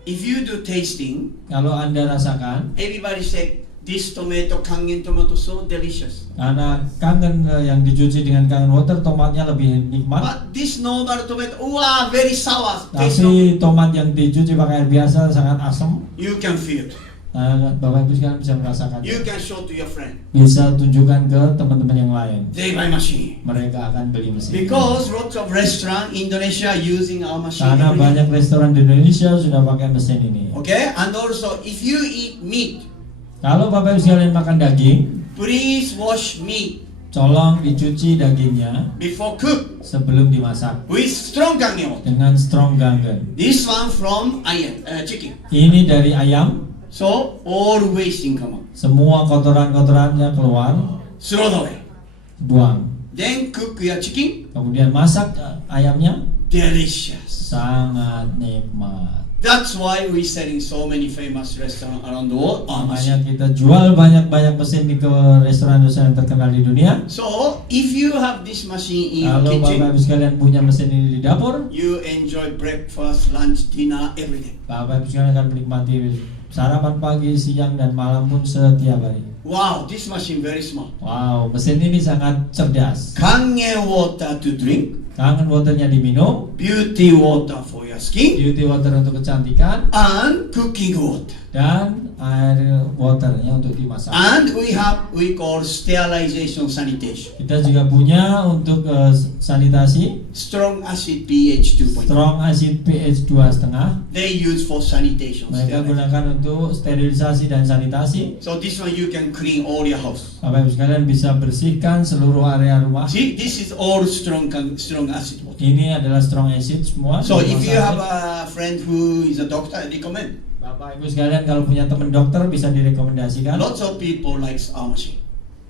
if you do tasting, Kalau Anda rasakan, everybody say this tomato kangen tomato so delicious. karena kangen yang dicuci dengan kangen water, tomatnya lebih nikmat. But this normal tomato, wow, very sour. Taste no Tapi tomat yang dicuci pakai air biasa sangat asam. You can feel. Bapak Ibu sekalian bisa merasakan. You can show to your friend. Bisa tunjukkan ke teman-teman yang lain. They buy machine. Mereka akan beli mesin. Because lots of restaurant Indonesia using our machine. Karena every day. banyak restoran di Indonesia sudah pakai mesin ini. Okay, and also if you eat meat, Kalau Bapak Ibu sekalian makan daging, please wash meat tolong dicuci dagingnya before cook sebelum dimasak with strong kangen. dengan strong kangen. This one from chicken. Ini dari ayam, So all wasting come out. semua kotoran-kotorannya keluar, Throw away. buang. Then cook your chicken. Kemudian masak ayamnya, Delicious. sangat nikmat. That's why we selling so many famous restaurant around the world. Makanya kita jual banyak-banyak mesin di ke restoran-restoran terkenal di dunia. So if you have this machine in your Kalau Bapak kitchen, Ibu sekalian punya mesin ini di dapur, you enjoy breakfast, lunch, dinner, every day. Bapak Ibu sekalian akan menikmati sarapan pagi, siang, dan malam pun setiap hari. Wow, this machine very smart. Wow, mesin ini sangat cerdas. Kangen water to drink, Kangen waternya diminum, beauty water for your skin, beauty water untuk kecantikan, and cooking water. dan air waternya untuk dimasak. And we call sterilization sanitation. Kita juga punya untuk sanitasi, Strong acid pH 2.0. strong acid pH 2,5. They use for sanitation. Mereka sterilization. gunakan untuk sterilisasi dan sanitasi. So this one you can clean all your house. Bapak Ibu sekalian bisa bersihkan seluruh area rumah. See, this is all strong acid water. Ini adalah strong acid semua. So if you have Dimasak. a friend who is a doctor, I recommend. Bapak Ibu sekalian kalau punya teman dokter bisa direkomendasikan. Lots of people likes our machine.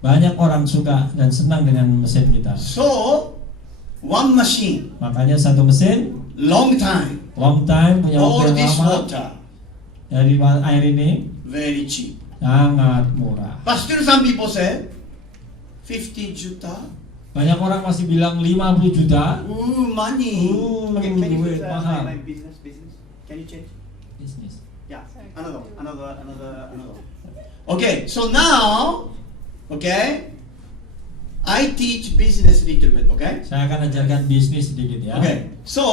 Banyak orang suka dan senang dengan mesin kita. So one machine, Makanya satu mesin, long time, long time, punya all waktu yang this lama. water, Dari air ini very cheap. sangat murah. But still some people say 50 juta. Banyak orang masih bilang 50 juta. Ooh, money. Ooh, Okay, can you duit put mahal. my business? Can you change? Bisnis. Yeah, another. Okay, so now, okay, I teach business little bit, okay? Saya akan ajarkan bisnis sedikit ya. Okay, so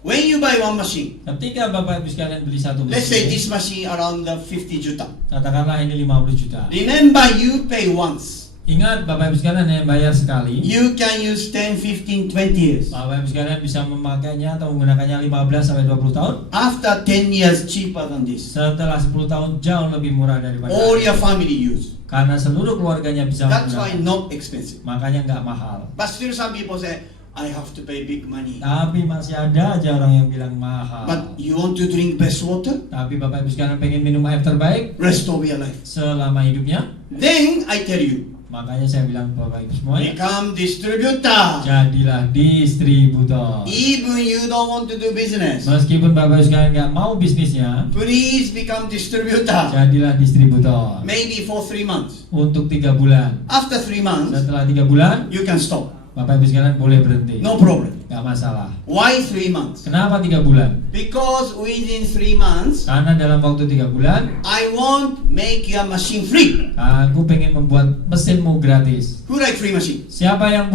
when you buy one machine, Ketika Bapak Ibu sekalian beli satu let's say mesin, this machine around the 50 juta. katakanlah ini 50 juta. Remember, you pay once. Ingat Bapak Ibu sekalian yang bayar sekali. You can use 10, 15, 20 years. Bapak Ibu sekalian bisa memakainya atau menggunakannya 15 sampai 20 tahun. After 10 years, cheaper than this. Setelah 10 tahun jauh lebih murah daripada All your family use. karena seluruh keluarganya bisa That's why menggunakan. not expensive. Makanya nggak mahal. But still some people say, I have to pay big money. Tapi masih ada aja orang yang bilang mahal. But you want to drink best water? Tapi Bapak Ibu sekalian pengen minum air terbaik Rest of your life. selama hidupnya. Then I tell you, Makanya saya bilang Bapak Ibu semuanya, become distributor. jadilah distributor. Even you don't want to do business, Meskipun Bapak Ibu sekalian nggak mau bisnisnya, please become distributor. jadilah distributor. Maybe for 3 months. Untuk 3 bulan. After 3 months, Setelah 3 bulan, you can stop. Bapak Ibu sekalian boleh berhenti. No problem. Nggak masalah. Why 3 months? Kenapa 3 bulan? Because within 3 months, Karena dalam waktu 3 bulan, I want make your machine free. aku pengen membuat mesinmu gratis. Who like free machine? Siapa yang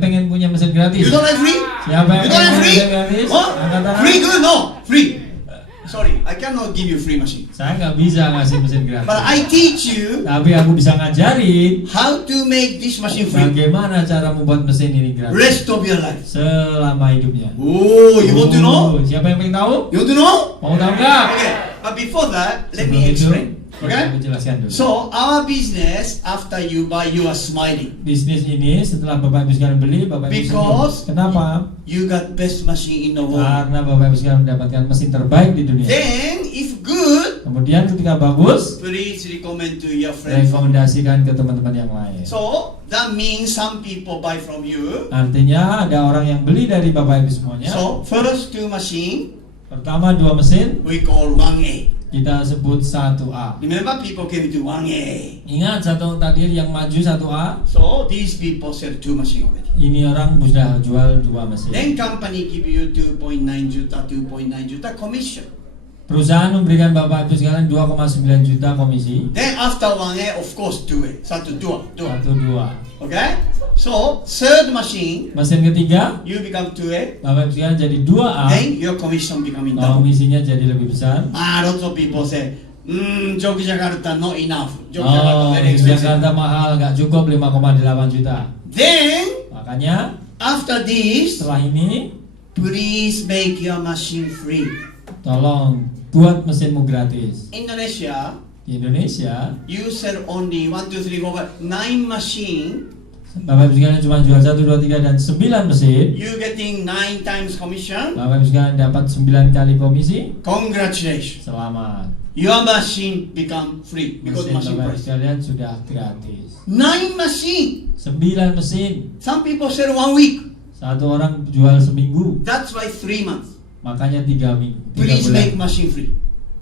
pengen punya mesin gratis? You don't like free? Siapa yang You don't pengen like free? mesin gratis? Oh, Angkat tangan. free good? No, free. Sorry, I cannot give you free machine. Saya nggak bisa ngasih mesin gratis. But I teach you Tapi aku bisa ngajarin how to make this machine free bagaimana cara membuat mesin ini gratis rest of your life. selama hidupnya. Oh, you want to know? Siapa yang pengen tahu? You want to know? Mau tahu nggak? Okay, but before that, let Sebelum me itu, explain. aku Okay? jelaskan dulu. So, our business, after you buy, you are smiling. Bisnis ini setelah Bapak Ibu sekalian beli, Bapak Ibu Because senyum. Kenapa? You got best machine in the world. Karena Bapak Ibu sekalian mendapatkan mesin terbaik di dunia. Then, if good, Kemudian ketika bagus, please recommend to your friends. rekomendasikan ke teman-teman yang lain. So, that means some people buy from you. Artinya ada orang yang beli dari Bapak Ibu semuanya. So, first 2 machine, Pertama 2 mesin, we call 1A. kita sebut 1A. Remember, people came to 1A. Ingat satu tadi yang maju 1A, So, these people sell 2 machine already. ini orang sudah jual 2 mesin. Then company give you 2.9 juta commission. Perusahaan memberikan Bapak Ibu sekalian 2,9 juta komisi. Then after 1A, of course, 2A. 1, 2. 1-2. Okay? So, third machine, Mesin ketiga, you become 2A. Bapak Ibu sekalian jadi 2A. Then your commission becoming double. Komisinya jadi lebih besar. Lots of people say, Jogjakarta not enough. Jogjakarta Oh, very di expensive. Jakarta mahal, nggak cukup 5,8 juta. Then, Makanya after this, setelah ini, please make your machine free. tolong buat mesinmu gratis. Indonesia, Di Indonesia, you sell only 1, 2, 3, 4, 5, 9 machine. Bapak Ibu sekalian cuma jual 1, 2, 3 dan 9 mesin. You getting 9 times commission. Bapak Ibu sekalian dapat 9 kali komisi. Congratulations. Selamat. Your machine become free because Mesin machine Bapak Ibu price. sekalian sudah gratis. 9 machine. 9 mesin. Some people sell 1 week. Satu orang jual seminggu. That's why 3 months. Makanya 3 minggu. 3 Please bulan. make machine free.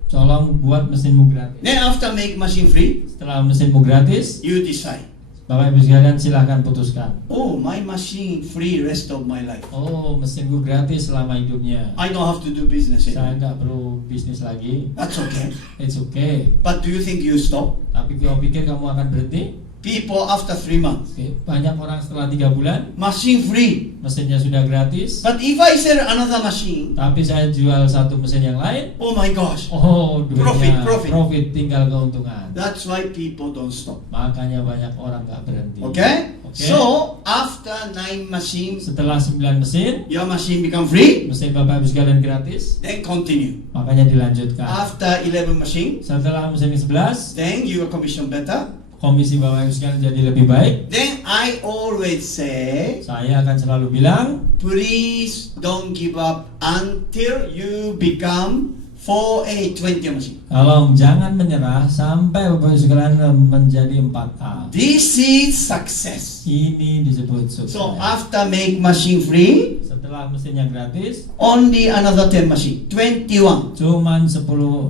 Tolong buat mesinmu gratis. Then after make machine free, Setelah mesinmu gratis, you decide. Bapak Ibu sekalian silahkan putuskan. Oh, my machine free rest of my life. Oh, mesinku gratis selama hidupnya. I don't have to do business Saya anymore. nggak perlu bisnis lagi. That's okay. It's okay. But do you think you stop? Tapi kalau pikir kamu akan berhenti? People after 3 months, Oke, banyak orang setelah 3 bulan machine free. mesinnya sudah gratis. But if I sell another machine, Tapi saya jual satu mesin yang lain. oh my gosh. Oh, duitnya Profit. tinggal keuntungan. That's why people don't stop. Makanya banyak orang nggak berhenti. Okay? Okay. So, after 9 machines, Setelah 9 mesin, your machine become free, mesin Bapak Ibu sekalian gratis. then continue. Makanya dilanjutkan. After 11 machine, Setelah mesin ke-11, then your commission better. komisi Bapak Ibu sekalian jadi lebih baik. Then I always say, Saya akan selalu bilang, please don't give up until you become 4A 20 machine. tolong jangan menyerah sampai Bapak Ibu sekalian menjadi 4A. This is success. Ini disebut sukses. So after make machine free, Setelah mesinnya gratis, only another 10 machine, 21. cuman 10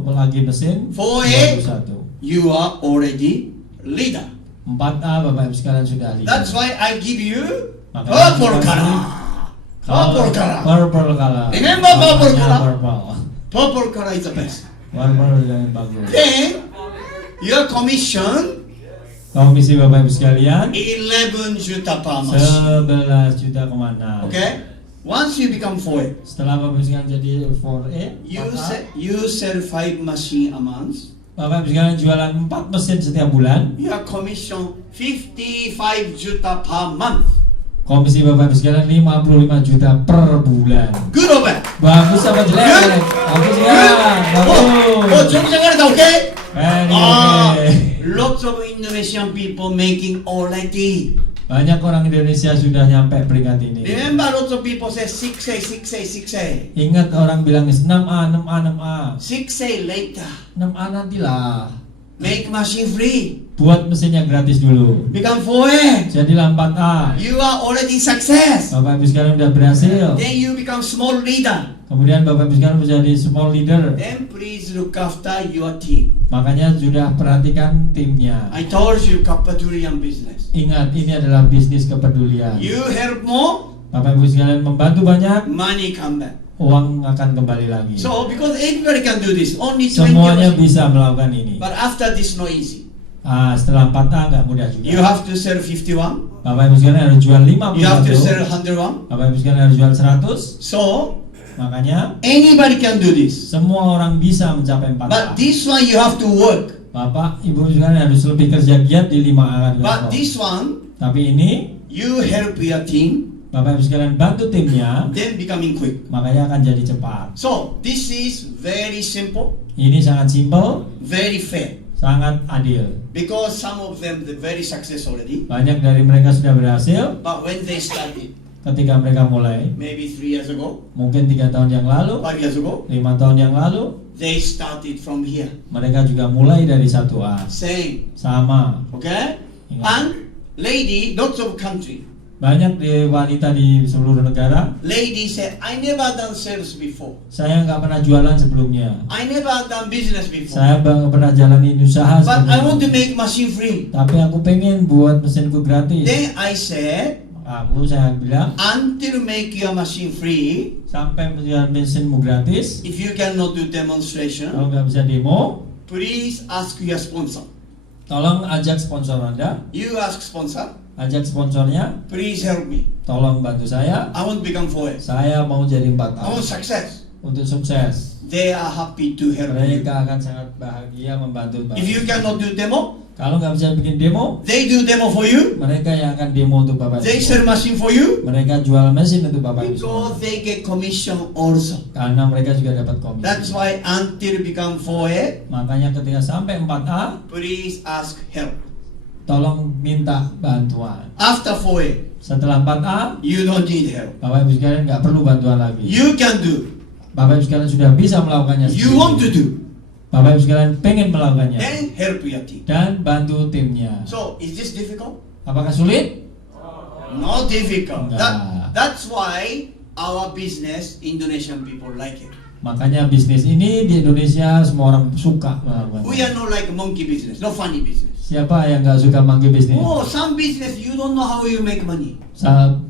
lagi mesin, 4A, 21. you are already leader. 4A Bapak Ibu sekalian sudah lihat. That's why I give you Makanya purple kita color. Purple color. Purple color. Remember purple Makanya color? Purple. Purple color is the best. Purple yang bagus. Then your commission Komisi Bapak Ibu sekalian 11 juta per machine. 11 juta kemana? Okay? Once you become 4A, Setelah Bapak Ibu sekalian jadi 4A, you sell 5 machine a month. Bapak Ibu sekalian jualan 4 mesin setiap bulan. Your commission 55 juta per month. Komisi Bapak Ibu sekalian 55 juta per bulan. Good or bad? Bagus apa jelek? Good. Bagus ya. Oh, Bagus. Jogjakarta, okay? Very Ah, okay. lots of Indonesian people making already. Banyak orang Indonesia sudah nyampe peringkat ini. Remember, lots of people say 6A, 6A, 6A. Ingat orang bilang 6A, 6A, 6A. 6A later. 6A nantilah. Make machine free. Buat mesinnya gratis dulu. Become 4A. Jadilah 4A. You are already success. Bapak Ibu sekalian udah berhasil. Then you become small leader. Kemudian Bapak Ibu sekalian menjadi small leader. Then please look after your team. Makanya sudah perhatikan timnya. I told you kepedulian business. Ingat, ini adalah bisnis kepedulian. You help more, Bapak Ibu sekalian membantu banyak, money come back. uang akan kembali lagi. So because everybody can do this, only 20%. Semuanya bisa melakukan ini. But after this, no easy. Setelah 4A nggak mudah juga. You have to sell 51. Bapak Ibu sekalian harus jual 50. You have to sell 101. Bapak Ibu sekalian harus jual 100. So Makanya anybody can do this. semua orang bisa mencapai 4A. But this one you have to work. Bapak Ibu sekalian harus lebih kerja giat di 5A. But this one, Tapi ini you help your team, Bapak Ibu sekalian bantu timnya, then becoming quick. makanya akan jadi cepat. So this is very simple, Ini sangat simpel, very fair. sangat adil. Because some of them they're very success already. Banyak dari mereka sudah berhasil But when they started, ketika mereka mulai. maybe 3 years ago, Mungkin 3 tahun yang lalu, 5 years ago, 5 tahun yang lalu, they started from here, mereka juga mulai dari 1A. same. Sama. Okay? Ingat. And lady, lots of country. Banyak di wanita di seluruh negara, Lady said, I never done sales before. saya nggak pernah jualan sebelumnya. I never done business before. Saya nggak pernah jalanin usaha But I want to sebelumnya. make machine free. Tapi aku pengen buat mesinku gratis. Then I said, Saya bilang, until make your machine free, sampai menjual mesinmu gratis, if you cannot do demonstration, kalau nggak bisa demo, please ask your sponsor. tolong ajak sponsor Anda, You ask sponsor, ajak sponsornya, please help me. tolong bantu saya. I want to become 4S. Saya mau jadi 4 I tahun want success. untuk sukses. They are happy to help you. Mereka akan sangat bahagia membantu. If you cannot do demo, Kalau nggak bisa bikin demo, they do demo for you. mereka yang akan demo untuk Bapak They Ibu. sell machine for you. Mereka jual mesin untuk Bapak Ibu. Because they get commission also. Karena mereka juga dapat komisi. That's why until become 4A, Makanya ketika sampai 4A, please ask help. tolong minta bantuan. After 4A, Setelah 4A, you don't need help. Bapak Ibu sekalian nggak perlu bantuan lagi. You can do. Bapak Ibu sekalian sudah bisa melakukannya You sendiri. want to do. Bapak Ibu sekalian pengen melakukannya. Then help your team. Dan bantu timnya. So, is this difficult? Apakah sulit? Not difficult. Enggak. That's why our business, Indonesian people like it. Makanya bisnis ini di Indonesia semua orang suka We melakukannya. are not like monkey business, no funny business. Siapa yang nggak suka manggi bisnis? Oh, some business you don't know how you make money.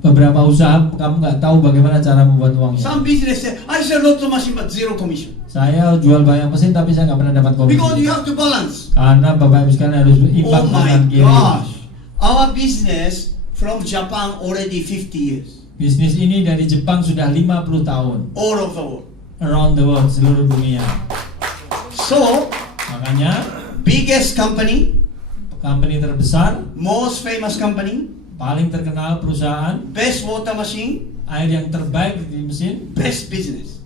Beberapa usaha kamu nggak tahu bagaimana cara membuat uangnya. Some business say, I sell lots of machine but zero commission. Saya jual banyak mesin tapi saya nggak pernah dapat komisi. Because you have to balance. Karena Bapak Ibu sekalian harus imbang Oh my kanan kiri. gosh. Our business from Japan already 50 years. Bisnis ini dari Jepang sudah 50 tahun. All over the world. Around the world, seluruh dunia. So, Makanya biggest company, company terbesar, most famous company, paling terkenal perusahaan, best water machine, air yang terbaik di mesin, best business.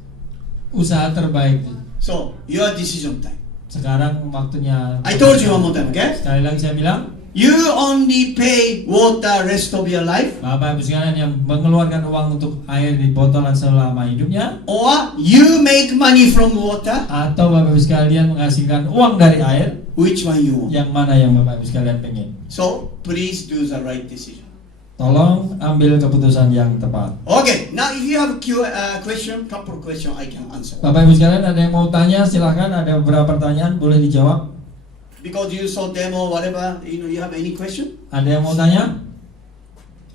usaha terbaik. So, your decision time. Sekarang waktunya. I told you one more time, okay? Sekali lagi saya bilang, You only pay water rest of your life, Bapak Ibu sekalian yang mengeluarkan uang untuk air di botolan selama hidupnya, or you make money from water. atau Bapak Ibu sekalian menghasilkan uang dari air, Which one you want? yang mana yang Bapak Ibu sekalian pengen? So, please do the right decision. Tolong ambil keputusan yang tepat. Okay, now if you have question, couple question I can answer. Bapak Ibu sekalian ada yang mau tanya, silahkan, ada beberapa pertanyaan boleh dijawab. Because you saw demo, whatever, you have any question? Ada yang mau tanya?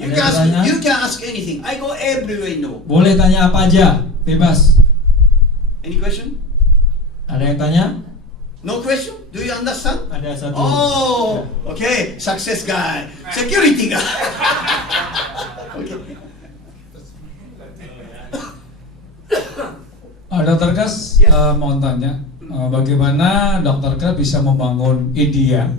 You Ada can ask, pertanyaan? you can ask anything. I go everywhere in the world. Boleh tanya apa aja, bebas. Any question? Ada yang tanya? No question? Do you understand? Ada satu. Oh, okay. Success guy. Security guy. Okay. Dr. Kas, Yes. mau tanya, bagaimana Dr. Kas bisa membangun India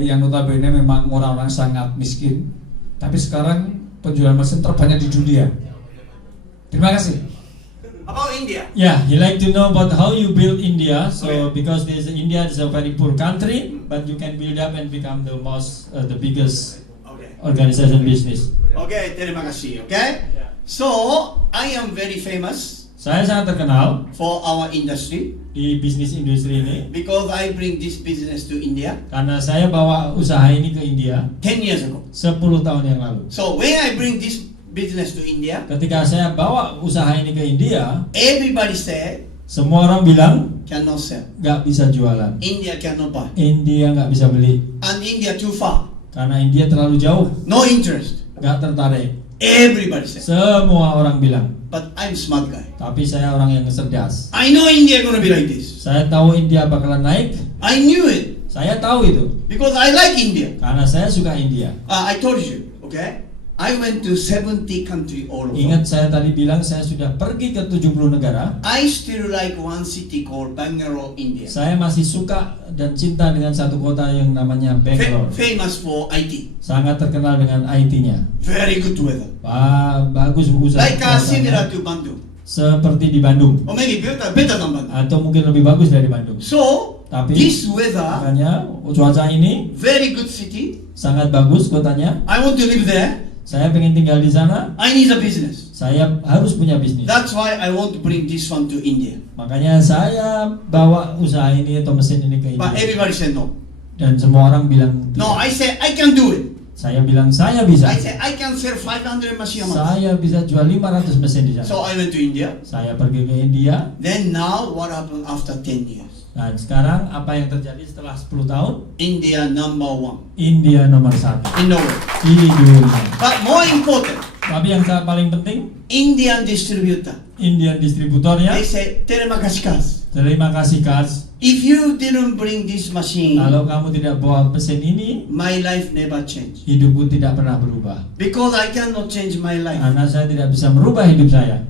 yang notabene memang orang-orang sangat miskin, tapi sekarang penjualan mesin terbanyak di dunia. Terima kasih. About India. Yeah, he like to know about how you build India. So Okay. because India is a very poor country, but you can build up and become the biggest Okay. organization business. Okay, terima kasih. Okay. So I am very famous Saya sangat terkenal for our industry di bisnis industri ini because I bring this business to India karena saya bawa usaha ini ke India 10 years ago. 10 tahun yang lalu. So when I bring this business to India, Ketika saya bawa usaha ini ke India, everybody said, Semua orang bilang cannot sell. nggak bisa jualan. India cannot buy. India nggak bisa beli And India too far. karena India terlalu jauh, No interest. nggak tertarik. Everybody says. Semua orang bilang. But I'm smart guy. Tapi saya orang yang cerdas. I know India gonna be like this. Saya tahu India bakalan naik. I knew it. Saya tahu itu Because I like India. karena saya suka India. I told you, okay? I went to 70 country all over. Ingat saya tadi bilang saya sudah pergi ke 70 negara. I still like one city called Bangalore, India. Saya masih suka dan cinta dengan satu kota yang namanya Bangalore. Famous for IT. Sangat terkenal dengan IT-nya. Very good weather. Bagus usaha. Like similar cuacanya. to Bandung. Seperti di Bandung Or maybe better than Bandung. atau mungkin lebih bagus dari Bandung. So, Tapi this weather, makanya cuaca ini very good city. sangat bagus kotanya. I want to live there. Saya pengen tinggal di sana. I need a business. Saya harus punya bisnis. That's why I want to bring this one to India. Makanya saya bawa usaha ini atau mesin ini ke But India. everybody said no. Dan semua orang bilang No, tidak. I said I can do it. Saya bilang saya bisa. I said I can sell 500 machine a month. Saya bisa jual 500 mesin di sana. So I went to India. Saya pergi ke India. Then now what happened after 10 years? Dan sekarang apa yang terjadi setelah 10 tahun? India number one India nomor 1 in the world. di dunia. But more important, Tapi yang paling penting, Indian distributor. Indian distributornya. They say, terima kasih Kas. Terima kasih Kas. If you didn't bring this machine, Kalau kamu tidak bawa mesin ini, my life never change. hidupku tidak pernah berubah. Because I cannot change my life. Karena saya tidak bisa merubah hidup saya.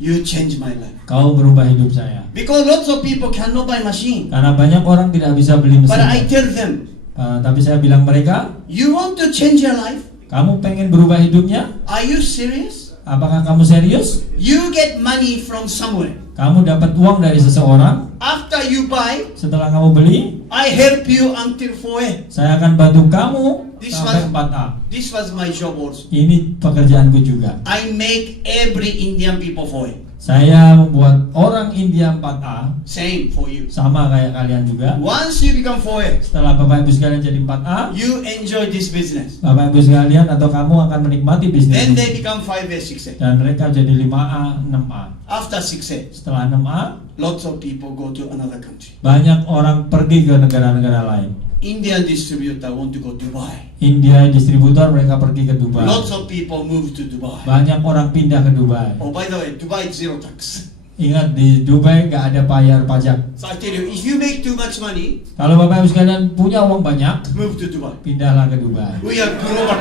You change my life. Kau merubah hidup saya. Because lots of people cannot buy machine. Karena banyak orang tidak bisa beli mesin. But I tell them, Tapi saya bilang mereka, you want to change your life? kamu pengen berubah hidupnya? Are you serious? Apakah kamu serius? You get money from somewhere. Kamu dapat uang dari seseorang. After you buy, Setelah kamu beli, I help you until 4A. saya akan bantu kamu This sampai was- 4A. This was my job also. Ini pekerjaanku juga. I make every Indian people 4A. Saya membuat orang India 4A, Same for you. sama kayak kalian juga. Once you become 4A, Setelah Bapak Ibu sekalian jadi 4A, you enjoy this business. Bapak Ibu sekalian atau kamu akan menikmati bisnis Then ini. they become 5A, 6A. Dan mereka jadi 5A, 6A. After 6A, Setelah 6A, lots of people go to another country. banyak orang pergi ke negara-negara lain. Indian distributor want to go to Dubai. India distributor mereka pergi ke Dubai. Lots of people move to Dubai. Banyak orang pindah ke Dubai. Oh, by the way, Dubai is zero tax. Ingat di Dubai nggak ada bayar pajak. So I tell you, if you make too much money, Kalau Bapak Ibu sekalian punya uang banyak, move to Dubai. pindahlah ke Dubai. We are global.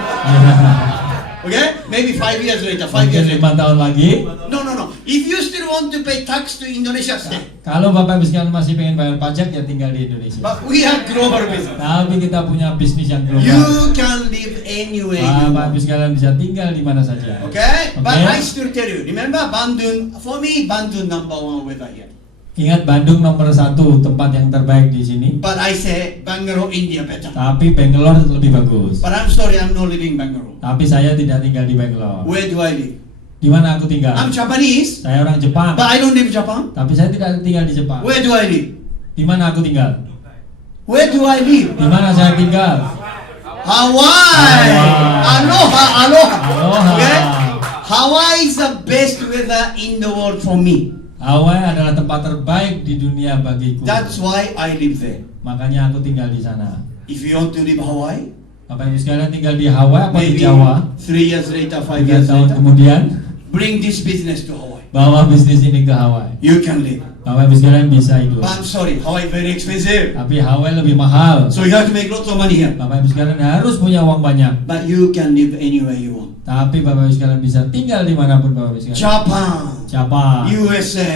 Okay? Maybe 5 years later, 5 Mungkin years 5 later. tahun lagi. No. If you still want to pay tax to Indonesia, stay. Kalau Bapak Ibu sekalian masih pengen bayar pajak ya tinggal di Indonesia. But we are global business. Tapi kita punya bisnis yang global. You can live anywhere you Bapak want. Ibu sekalian bisa tinggal di mana saja. Okay? But Okay. I still tell you, remember Bandung, for me, Bandung number one weather here. Ingat Bandung nomor 1 tempat yang terbaik di sini. But I say Bangalore, India better. Tapi Bangalore lebih bagus. But I'm sorry, I'm not living Bangalore. Tapi saya tidak tinggal di Bangalore. Where do I live? Di mana aku tinggal? I'm Japanese, Saya orang Jepang. but I don't live Japan. Tapi saya tidak tinggal di Jepang. Where do I live? Di mana aku tinggal? Where do I live? Di mana saya tinggal? Hawaii! Aloha, aloha! Aloha. Okay? Hawaii is the best weather in the world for me. Hawaii adalah tempat terbaik di dunia bagiku. That's why I live there. Makanya aku tinggal di sana. If you want to live Hawaii, Bapak Ibu sekalian tinggal di Hawaii apa di maybe Jawa? 3 years later, 5 3 years tahun later, kemudian bring this business to Hawaii. bawa bisnis ini ke Hawaii. You can live. Bapak Ibu sekalian bisa hidup. But I'm sorry, Hawaii very expensive. Tapi Hawaii lebih mahal. So you have to make lots of money here. Bapak Ibu sekalian harus punya uang banyak. But you can live anywhere you want. Tapi Bapak Ibu sekalian bisa tinggal dimanapun Bapak Ibu sekalian. Japan, Jepang, USA,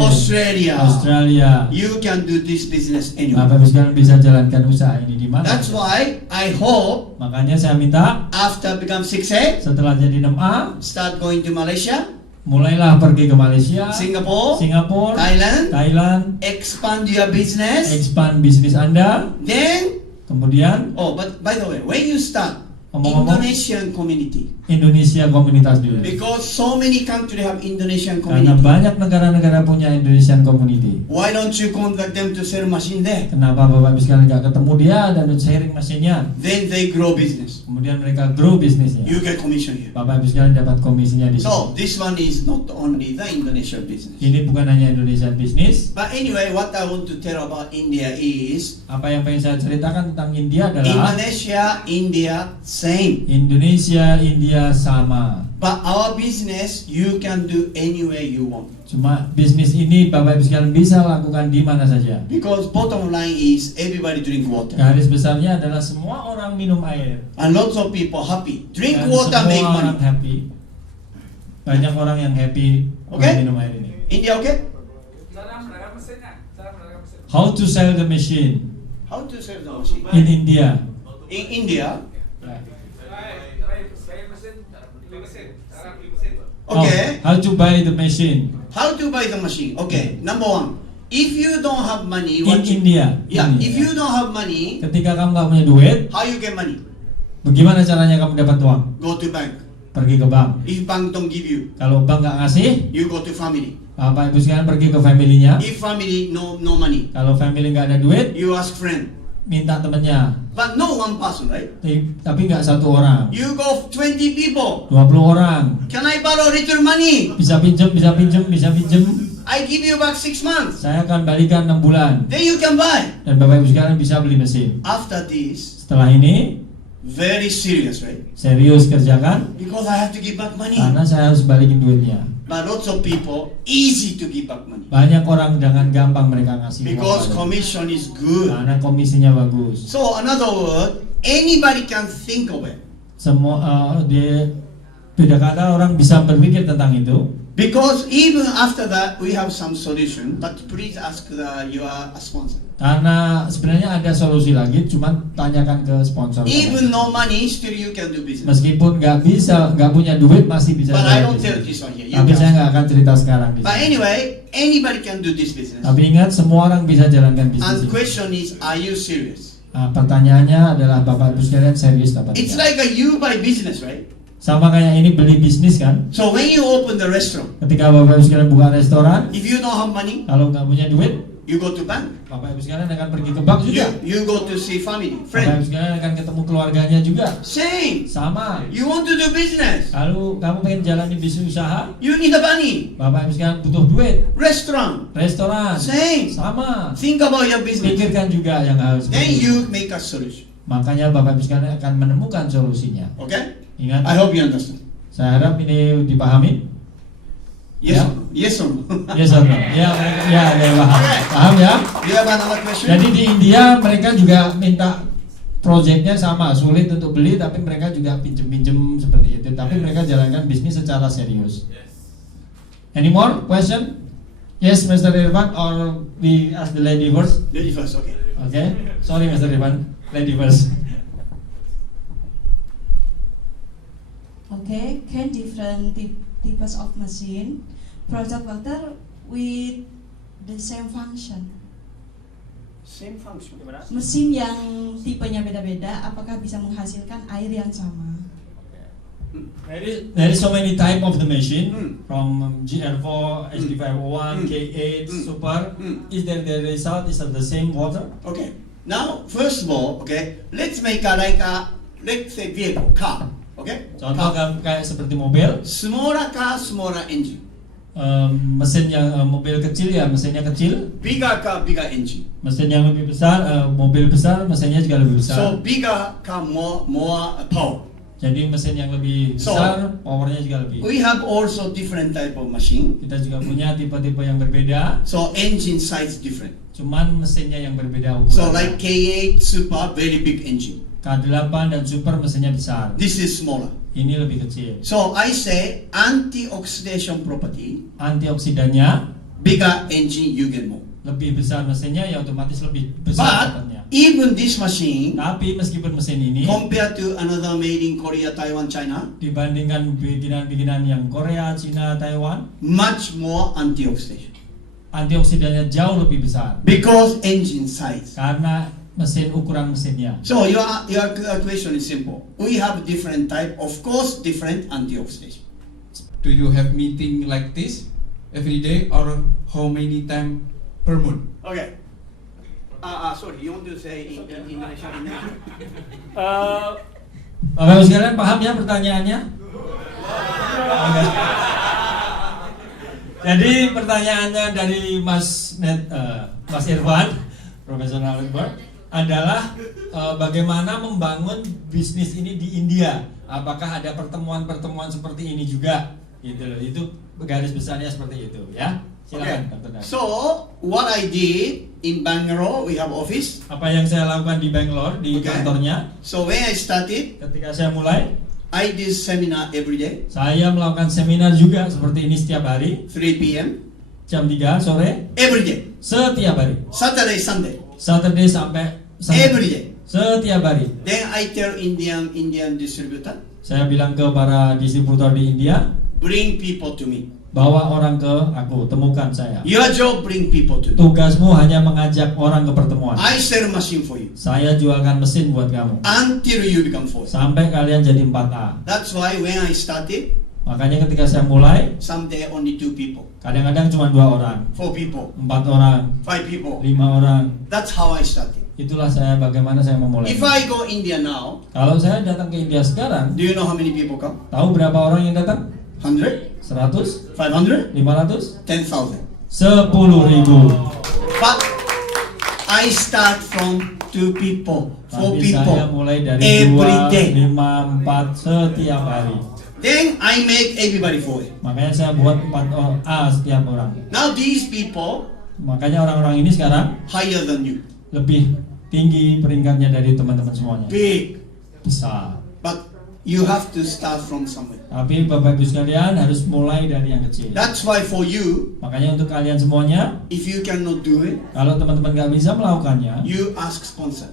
Australia. Australia. You can do this business anywhere. Bapak Ibu sekalian bisa jalankan usaha ini di mana? That's why I hope Makanya saya minta after become 6A, setelah jadi 6A, start going to Malaysia, mulailah pergi ke Malaysia, Singapore, Singapura, Thailand, Thailand, expand your business. expand bisnis Anda. Then, Kemudian, oh, but by the way, when you start, Ngomong-ngomong, Indonesian community. Indonesia komunitas dulu. Because so many countries have Indonesian Karena community. banyak negara-negara punya Indonesian community. Why don't you contact them to sell machine there? Kenapa Bapak Ibu sekalian nggak ketemu dia dan sharing mesinnya? Then they grow business. Kemudian mereka grow bisnisnya. You get commission here. Bapak Ibu sekalian dapat komisinya di sini. So this one is not only the Indonesian business. Ini bukan hanya Indonesian business. But anyway, what I want to tell about India is Apa yang pengen saya ceritakan tentang India adalah Indonesia, India, same. Indonesia, India sama. But our business, you can do anywhere you want. Cuma bisnis ini Bapak Ibu sekalian bisa lakukan di mana saja. Because bottom line is everybody drink water. Garis besarnya adalah semua orang minum air. And lots of people happy. Drink Dan water, semua make orang money. happy. Banyak orang yang happy Okay. minum air ini. India, okay? How to sell the machine How to sell the machine? in India? In India, okay. How to buy the machine How to buy the machine? Okay. Number one, if you don't have money, in what you, India? yeah, Ini, if you don't have money, ketika kamu nggak punya duit, how you get money? bagaimana caranya kamu dapat uang? Go to bank. Pergi ke bank. If bank don't give you, Kalau bank nggak ngasih, you go to family. Bapak Ibu sekalian pergi ke family-nya. If family no money, Kalau family nggak ada duit, you ask friend. minta temennya. But no one person, right? Tapi nggak satu orang, You go 20 people. 20 orang. Can I borrow little money? Bisa pinjem, bisa pinjem, bisa pinjem. I give you back 6 months. Saya akan balikan 6 bulan. Then you can buy. Dan Bapak Ibu sekalian bisa beli mesin. After this, Setelah ini, very serious, right? serius kerjakan. Because I have to give back money. Karena saya harus balikin duitnya. But lots of people, easy to give back money. Banyak orang dengan gampang mereka ngasih uang Because pada. commission is good. Karena komisinya bagus. So another word, anybody can think of it. Semua dia beda kata orang bisa berpikir tentang itu. Because even after that, we have some solution. But please ask your sponsor. Karena sebenarnya ada solusi lagi, cuman tanyakan ke sponsor. Even no money, still you can do business. Meskipun nggak punya duit masih bisa. But I jalan don't bisnis. tell this one here. You Tapi can saya ask. nggak akan cerita sekarang di But sini. anyway, anybody can do this business. Tapi ingat semua orang bisa jalankan bisnis And ini. question is, are you serious? Nah, pertanyaannya adalah Bapak Ibu sekalian serius dapat It's tidak? like you buy business, right? Sama kayak ini beli bisnis kan? So when you open the restaurant, Ketika Bapak Ibu sekalian buka restoran, if you don't have money, kalau nggak punya duit, you go to bank. Bapak Ibu sekalian akan pergi ke bank juga. You go to see family, Bapak Ibu friends. sekalian akan ketemu keluarganya juga. Same. Sama. You want to do business. Kalau kamu pengen jalani bisnis usaha, You need the money. Bapak Ibu sekalian butuh duit. Restaurant. Restoran, Same. sama. Think about your business. Pikirkan juga yang harus. Then you make a solution. Makanya Bapak Ibu sekalian akan menemukan solusinya. Okay? Ingat, I hope you understand. saya harap ini dipahami. Yes. Yeah. Or no? Yes or no? Yes or no? Ya, mereka, ya, ada yang paham. Okay. Paham ya? Do you have another question? Jadi di India mereka juga minta proyeknya sama, sulit untuk beli tapi mereka juga pinjem-pinjem seperti itu. Tapi mereka jalankan bisnis secara serius. Any more question? Yes, Mr. Irfan, or we ask the lady first? Lady first, okay. Okay. Sorry, Mr. Irfan. Lady first. Okay, can different types of machine produce water with the same function? Same function. Mesin yang tipenya beda-beda, apakah bisa menghasilkan air yang sama? There is so many type of the machine Hmm. from GR4, HD501, K8, Super. Is there the result is of the same water? Okay. Now, first of all, okay, let's make let's say vehicle, car. Okay? Contoh Car. kayak seperti mobil. Smaller car, smaller engine. Mesin yang mobil kecil ya mesinnya kecil, Bigger car, bigger engine. mesin yang lebih besar mobil besar mesinnya juga lebih besar. So bigger car, more power. Jadi mesin yang lebih So, besar powernya juga lebih. We have also different type of machine. Kita juga punya tipe-tipe yang berbeda, So engine size different. cuman mesinnya yang berbeda So ukurannya. like K8 Super, very big engine. K8 dan Super mesinnya besar. This is smaller. Ini lebih kecil. So I say anti-oxidation property, Antioksidannya bigger engine you get more. lebih besar mesinnya ya otomatis lebih besar But dapatnya. even this machine, Tapi meskipun mesin ini compared to another made in Korea, Taiwan, China, dibandingkan bikinan-bikinan yang Korea, Cina, Taiwan, much more antioxidation. antioksidannya jauh lebih besar Because engine size. karena mesin ukuran mesinnya. So your question is simple. We have different type, of course, different antioxidants. Do you have meeting like this every day or how many time per month? Okay. Sorry, you want to say in Indonesia? Bapak Ibu sekalian paham ya pertanyaannya? Oke. Jadi pertanyaannya dari Mas Irfan, Profesor Albert, adalah bagaimana membangun bisnis ini di India? Apakah ada pertemuan-pertemuan seperti ini juga? Gitu loh. Itu garis besarnya seperti itu, ya. Silakan, Dr. Nadia. So what I did in Bangalore, we have office. Apa yang saya lakukan di Bangalore di Okay. kantornya? So when I started, Ketika saya mulai, I did seminar every day, saya melakukan seminar juga seperti ini setiap hari 3 p.m. jam 3 sore every day, setiap hari. Saturday, Sunday, Saturday sampai every day. setiap hari. Then I tell Indian distributor, Saya bilang ke para distributor di India, bring people to me. bawa orang ke aku, temukan saya. Your job, bring people to me. Tugasmu hanya mengajak orang ke pertemuan. I sell machine for you Saya jualkan mesin buat kamu until you become 4. sampai kalian jadi 4A. That's why when I started, Makanya ketika saya mulai, someday only 2 people, kadang-kadang cuma 2 orang, 4 people, 4 orang, 5 people. 5 orang. That's how I started. Itulah saya bagaimana saya memulai. If I go India now, Kalau saya datang ke India sekarang, do you know how many people come? tahu berapa orang yang datang? 100? 100? 500? 500? 10,000. 10.000. But I start from 2 people, 4 Tapi people saya mulai dari every 2, day. 5, 4 setiap hari. Then I make everybody for it. Makanya saya buat 4A setiap orang. Now these people Makanya orang-orang ini sekarang higher than you, lebih tinggi peringkatnya dari teman-teman semuanya. big. Besar. But you have to start from somewhere. Tapi Bapak Ibu sekalian harus mulai dari yang kecil. That's why for you, Makanya untuk kalian semuanya, if you cannot do it, kalau teman-teman gak bisa melakukannya, you ask sponsor.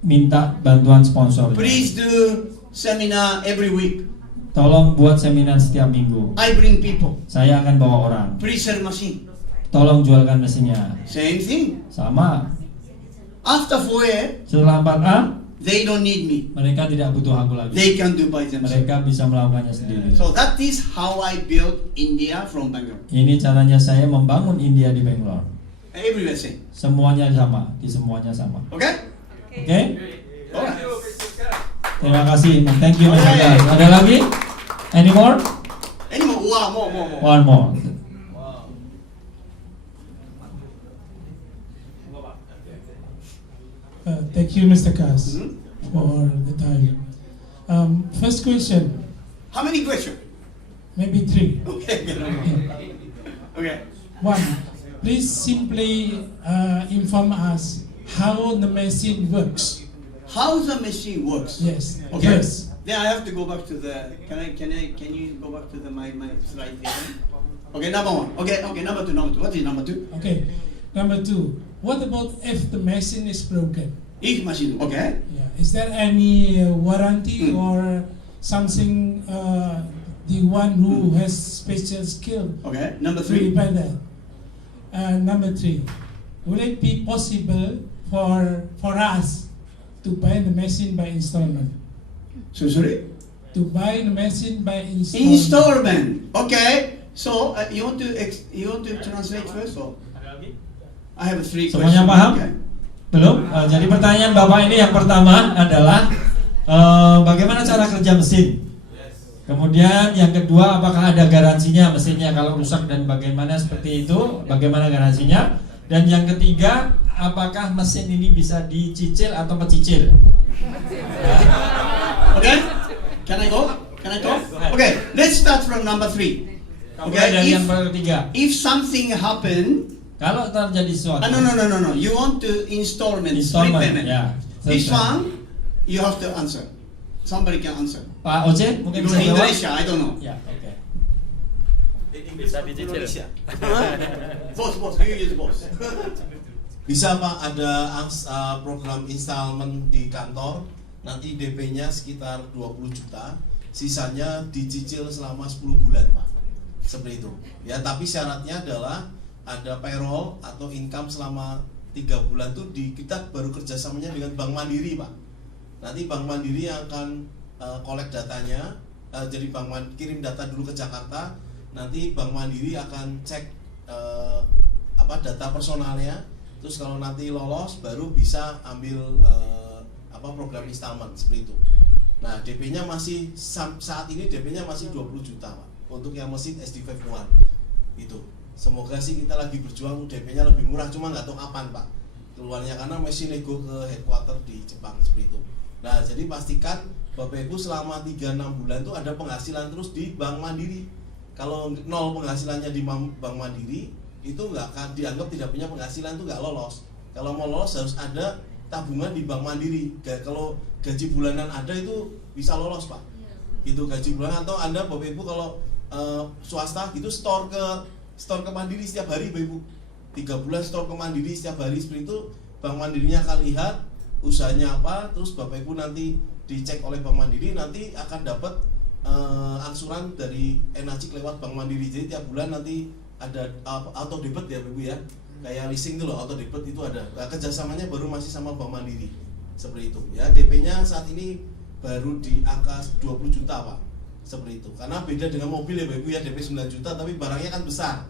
minta bantuan sponsor. Please do seminar every week. Tolong buat seminar setiap minggu. I bring people. Saya akan bawa orang. Please sell machine. Tolong jualkan mesinnya. Same thing. Sama. After 4 Setelah 4A, they don't need me. mereka tidak butuh aku lagi. They can do by themselves. Mereka bisa melakukannya sendiri. So that is how I built India from Bangalore. Ini caranya saya membangun India di Bangalore. Everywhere same. Semuanya sama, di semuanya sama. Okay? Oke? Alright. Terima kasih. Thank you, Mas Aga. Ada lagi? Any more? Any more? Wow, more. One more. Thank you, Mr. Kas, Mhm. for the time. First question, How many questions? maybe 3. Okay. Okay. 1, please simply inform us how the machine works. How the machine works? Yes. Okay. Yes. Then I have to go back to the. Can you go back to the my slide there? Okay, number 1. Okay. Number 2. What is number 2? Okay. Number 2, what about if the machine is broken? Each machine. Okay. Yeah. Is there any warranty Hmm. or something? The one who has special skill Okay. Number to 3. repair that. Number 3, will it be possible for us to buy the machine by installment? So sorry. To buy the machine by installment. Installment. Okay. So you want to translate first or? I have 3 questions. Semuanya paham? Okay. Belum? Jadi pertanyaan Bapak ini yang pertama adalah bagaimana cara kerja mesin? Kemudian yang kedua, apakah ada garansinya mesinnya kalau rusak dan bagaimana seperti itu? Bagaimana garansinya? Dan yang ketiga, apakah mesin ini bisa dicicil atau mencicil? Okay. Can I go? Okay. Let's start from number 3. Mulai dari yang ketiga. If something happen, Kalau terjadi sesuatu, no. You want to installment, prepayment. ya. This Selesai. one, you have to answer. Somebody can answer. Pak Oce mungkin bisa In jawab. Indonesia, I don't know. Ya, oke. Boss, you use boss. Bisa Pak, ada program installment di kantor. Nanti DP-nya sekitar 20 juta, sisanya dicicil selama 10 bulan Pak. Seperti itu. Ya, tapi syaratnya adalah ada payroll atau income selama 3 bulan tuh kita baru kerjasamanya dengan Bank Mandiri, Pak. Nanti Bank Mandiri yang akan collect datanya, jadi kirim data dulu ke Jakarta. Nanti Bank Mandiri akan cek data personalnya. Terus kalau nanti lolos baru bisa ambil program installment seperti itu. Nah, DP-nya masih saat ini DP-nya masih 20 juta, Pak. Untuk yang mesin SD5 One itu. Semoga sih kita lagi berjuang DP-nya lebih murah, cuma nggak tahu kapan, Pak. Keluarnya karena mesin nego ke headquarter di Jepang seperti itu. Nah, jadi pastikan Bapak Ibu selama 3-6 bulan itu ada penghasilan terus di Bank Mandiri. Kalau nol penghasilannya di Bank Mandiri, itu nggak akan dianggap tidak punya penghasilan, itu nggak lolos. Kalau mau lolos harus ada tabungan di Bank Mandiri. Kalau gaji bulanan ada itu bisa lolos, Pak. Gitu gaji bulanan, atau Anda Bapak Ibu kalau swasta gitu store ke Mandiri setiap hari, Bapak Ibu. 3 bulan store ke Mandiri setiap hari seperti itu, Bank Mandirinya akan lihat usahanya apa, terus Bapak Ibu nanti dicek oleh Bank Mandiri, nanti akan dapat angsuran dari Enacik lewat Bank Mandiri. Jadi tiap bulan nanti ada auto debit ya, Bapak Ibu ya. Kayak leasing itu loh, auto debit itu ada. Nah, kerjasamanya baru masih sama Bank Mandiri. Seperti itu. Ya, DP-nya saat ini baru di angka 20 juta, Pak. Seperti itu. Karena beda dengan mobil ya, Bapak Ibu ya, DP 9 juta tapi barangnya kan besar.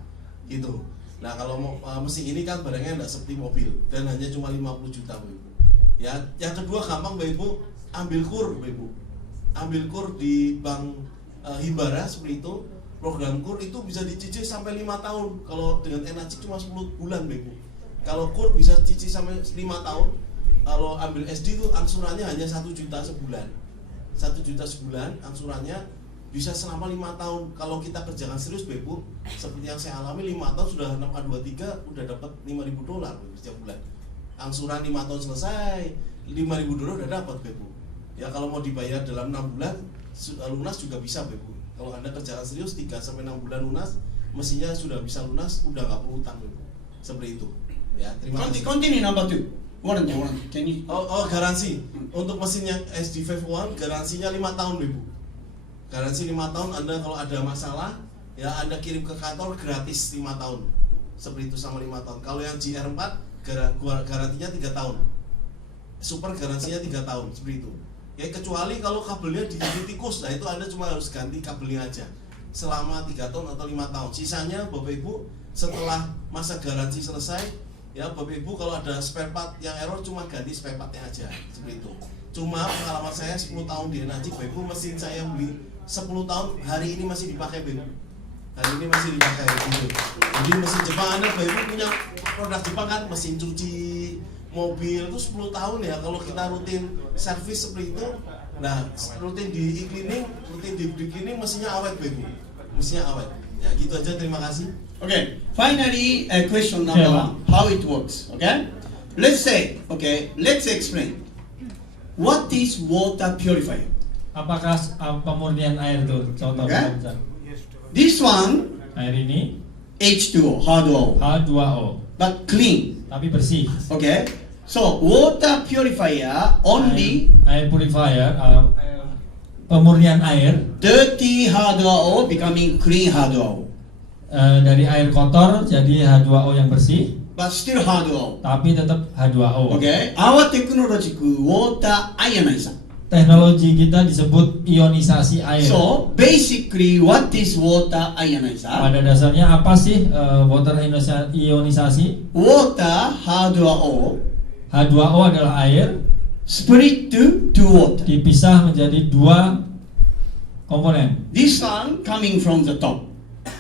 Gitu. Nah, kalau mesin ini kan barangnya enggak seperti mobil dan hanya cuma 50 juta, Bapak Ibu. Ya, yang kedua gampang, Bapak Ibu, ambil kur, Bapak Ibu. Ambil kur di Bank Himbara seperti itu. Program kur itu bisa dicicil sampai 5 tahun. Kalau dengan Enacik cuma 10 bulan, Bapak Ibu. Kalau kur bisa cicil sampai 5 tahun. Kalau ambil SD itu angsurannya hanya 1 juta sebulan. 1 juta sebulan angsurannya bisa selama 5 tahun. Kalau kita kerjakan serius, Bapak Ibu, seperti yang saya alami 5 tahun sudah 6A23 udah dapat $5.000 setiap bulan. Angsuran 5 tahun selesai, $5.000 udah dapat, Bapak Ibu. Ya kalau mau dibayar dalam 6 bulan lunas juga bisa, Bapak Ibu. Kalau Anda kerjakan serius 3-6 bulan lunas, mestinya sudah bisa lunas, udah nggak perlu utang, Bapak Ibu. Seperti itu. Ya, terima kasih. Continue number 2. Warranty. Can you? Garansi. Untuk mesin yang SD5 One garansinya 5 tahun, Bapak Ibu. Garansi 5 tahun, Anda kalau ada masalah, ya Anda kirim ke kantor gratis 5 tahun. Seperti itu sama 5 tahun. Kalau yang GR4 garansinya 3 tahun. Super garansinya 3 tahun, seperti itu. Ya kecuali kalau kabelnya digigit tikus, nah itu Anda cuma harus ganti kabelnya aja selama 3 tahun atau 5 tahun. Sisanya Bapak Ibu setelah masa garansi selesai, ya Bapak Ibu kalau ada spare part yang error cuma ganti spare partnya aja, seperti itu. Cuma pengalaman saya 10 tahun di Enacik, Bapak Ibu, mesin saya beli 10 tahun hari ini masih dipakai, Bapak Ibu. Hari ini masih dipakai gitu. Jadi mesin Jepang, Anda Bapak Ibu punya produk Jepang kan, mesin cuci mobil itu 10 tahun ya. Kalau kita rutin servis seperti itu, nah rutin di cleaning mesinnya awet, Bapak Ibu. Mesinnya awet. Ya gitu aja, terima kasih. Okay, finally, question number 1, how it works, okay? Let's explain. What is water purifier? Apakah pemurnian air itu? Contoh Okay. Ustaz. This one, Air ini H2O, H2O, H2O, but clean, tapi bersih. okay? So, water purifier only Air purifier, pemurnian air dirty H2O becoming clean H2O, dari air kotor jadi H2O yang bersih, but still H2O, tapi tetap H2O. okay? Our technology water ionizer. Teknologi kita disebut ionisasi air. So, basically, what is water ionizer? Pada dasarnya apa sih water ionisasi? Water H2O H2O adalah air split to two water. dipisah menjadi 2 komponen. This one coming from the top.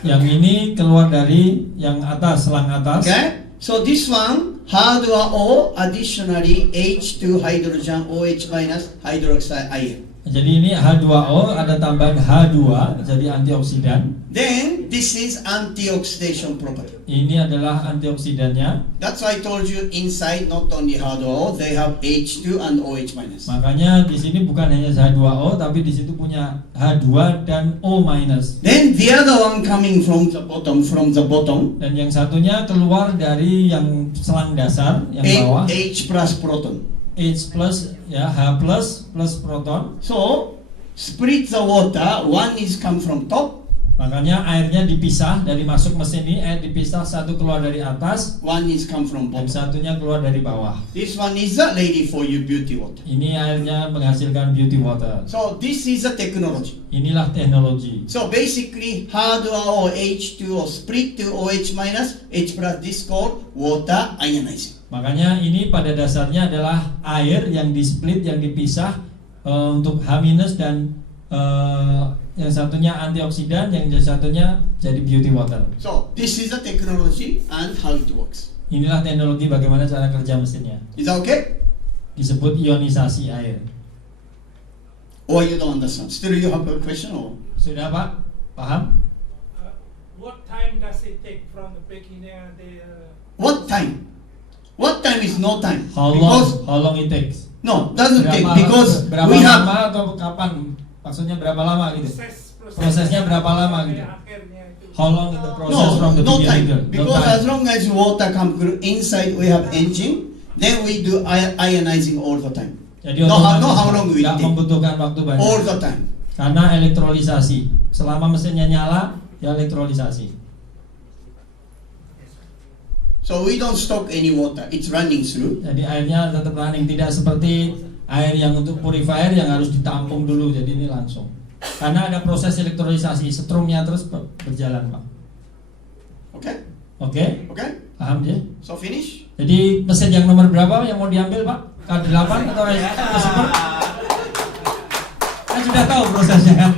Yang ini keluar dari yang atas, selang atas. Okay? So this one H2O additionally H2 hydrogen OH minus hydroxide ion. Jadi ini H2O ada tambahan H2 jadi antioksidan. Then this is antioxidation property. Ini adalah antioksidannya. That's why I told you inside not only H2O, they have H2 and OH minus. Makanya di sini bukan hanya H2O tapi di situ punya H2 dan O minus. Then the other one coming from the bottom, Dan yang satunya keluar dari yang selang dasar yang bawah. H plus proton. H plus ya H plus plus proton. So split the water. One is come from top. Makanya airnya dipisah dari masuk mesin ini, air dipisah, satu keluar dari atas one is come from dan bottom. satunya keluar dari bawah. This one is ready for you beauty water. Ini airnya menghasilkan beauty water. So this is a technology. Inilah teknologi. So basically H2O H2O split to OH minus H plus, this called water ionizing. Makanya ini pada dasarnya adalah air yang di-split, yang dipisah untuk H- dan yang satunya antioksidan, yang satunya jadi beauty water. So this is the technology and how it works. Inilah teknologi bagaimana cara kerja mesinnya. Is that okay? Disebut ionisasi air. Or you don't understand? Still you have a question or? Sudah Pak? Paham? What time does it take from the beginning What time? What time is no time. How Because long it takes? no, doesn't take Berapa, because berapa we have lama atau kapan? Maksudnya berapa lama gitu? Prosesnya berapa lama gitu? How long is the process from the no beginning? time. No Because time. as long as water come through inside we have engine, then we do ionizing all the time. Jadi No, otomatis no, how long will it nggak take? membutuhkan waktu banyak. All the time. Karena elektrolisasi. Selama mesinnya nyala, ya elektrolisasi. So we don't stock any water. It's running through. Jadi airnya tetap running, tidak seperti air yang untuk purifier yang harus ditampung dulu. Jadi ini langsung. Karena ada proses elektrolisasi, setrumnya terus berjalan, Pak. Okay? Oke? Okay? Paham ya? So finish? Jadi mesin yang nomor berapa yang mau diambil, Pak? K8 atau S10? Kan sudah tahu prosesnya kan?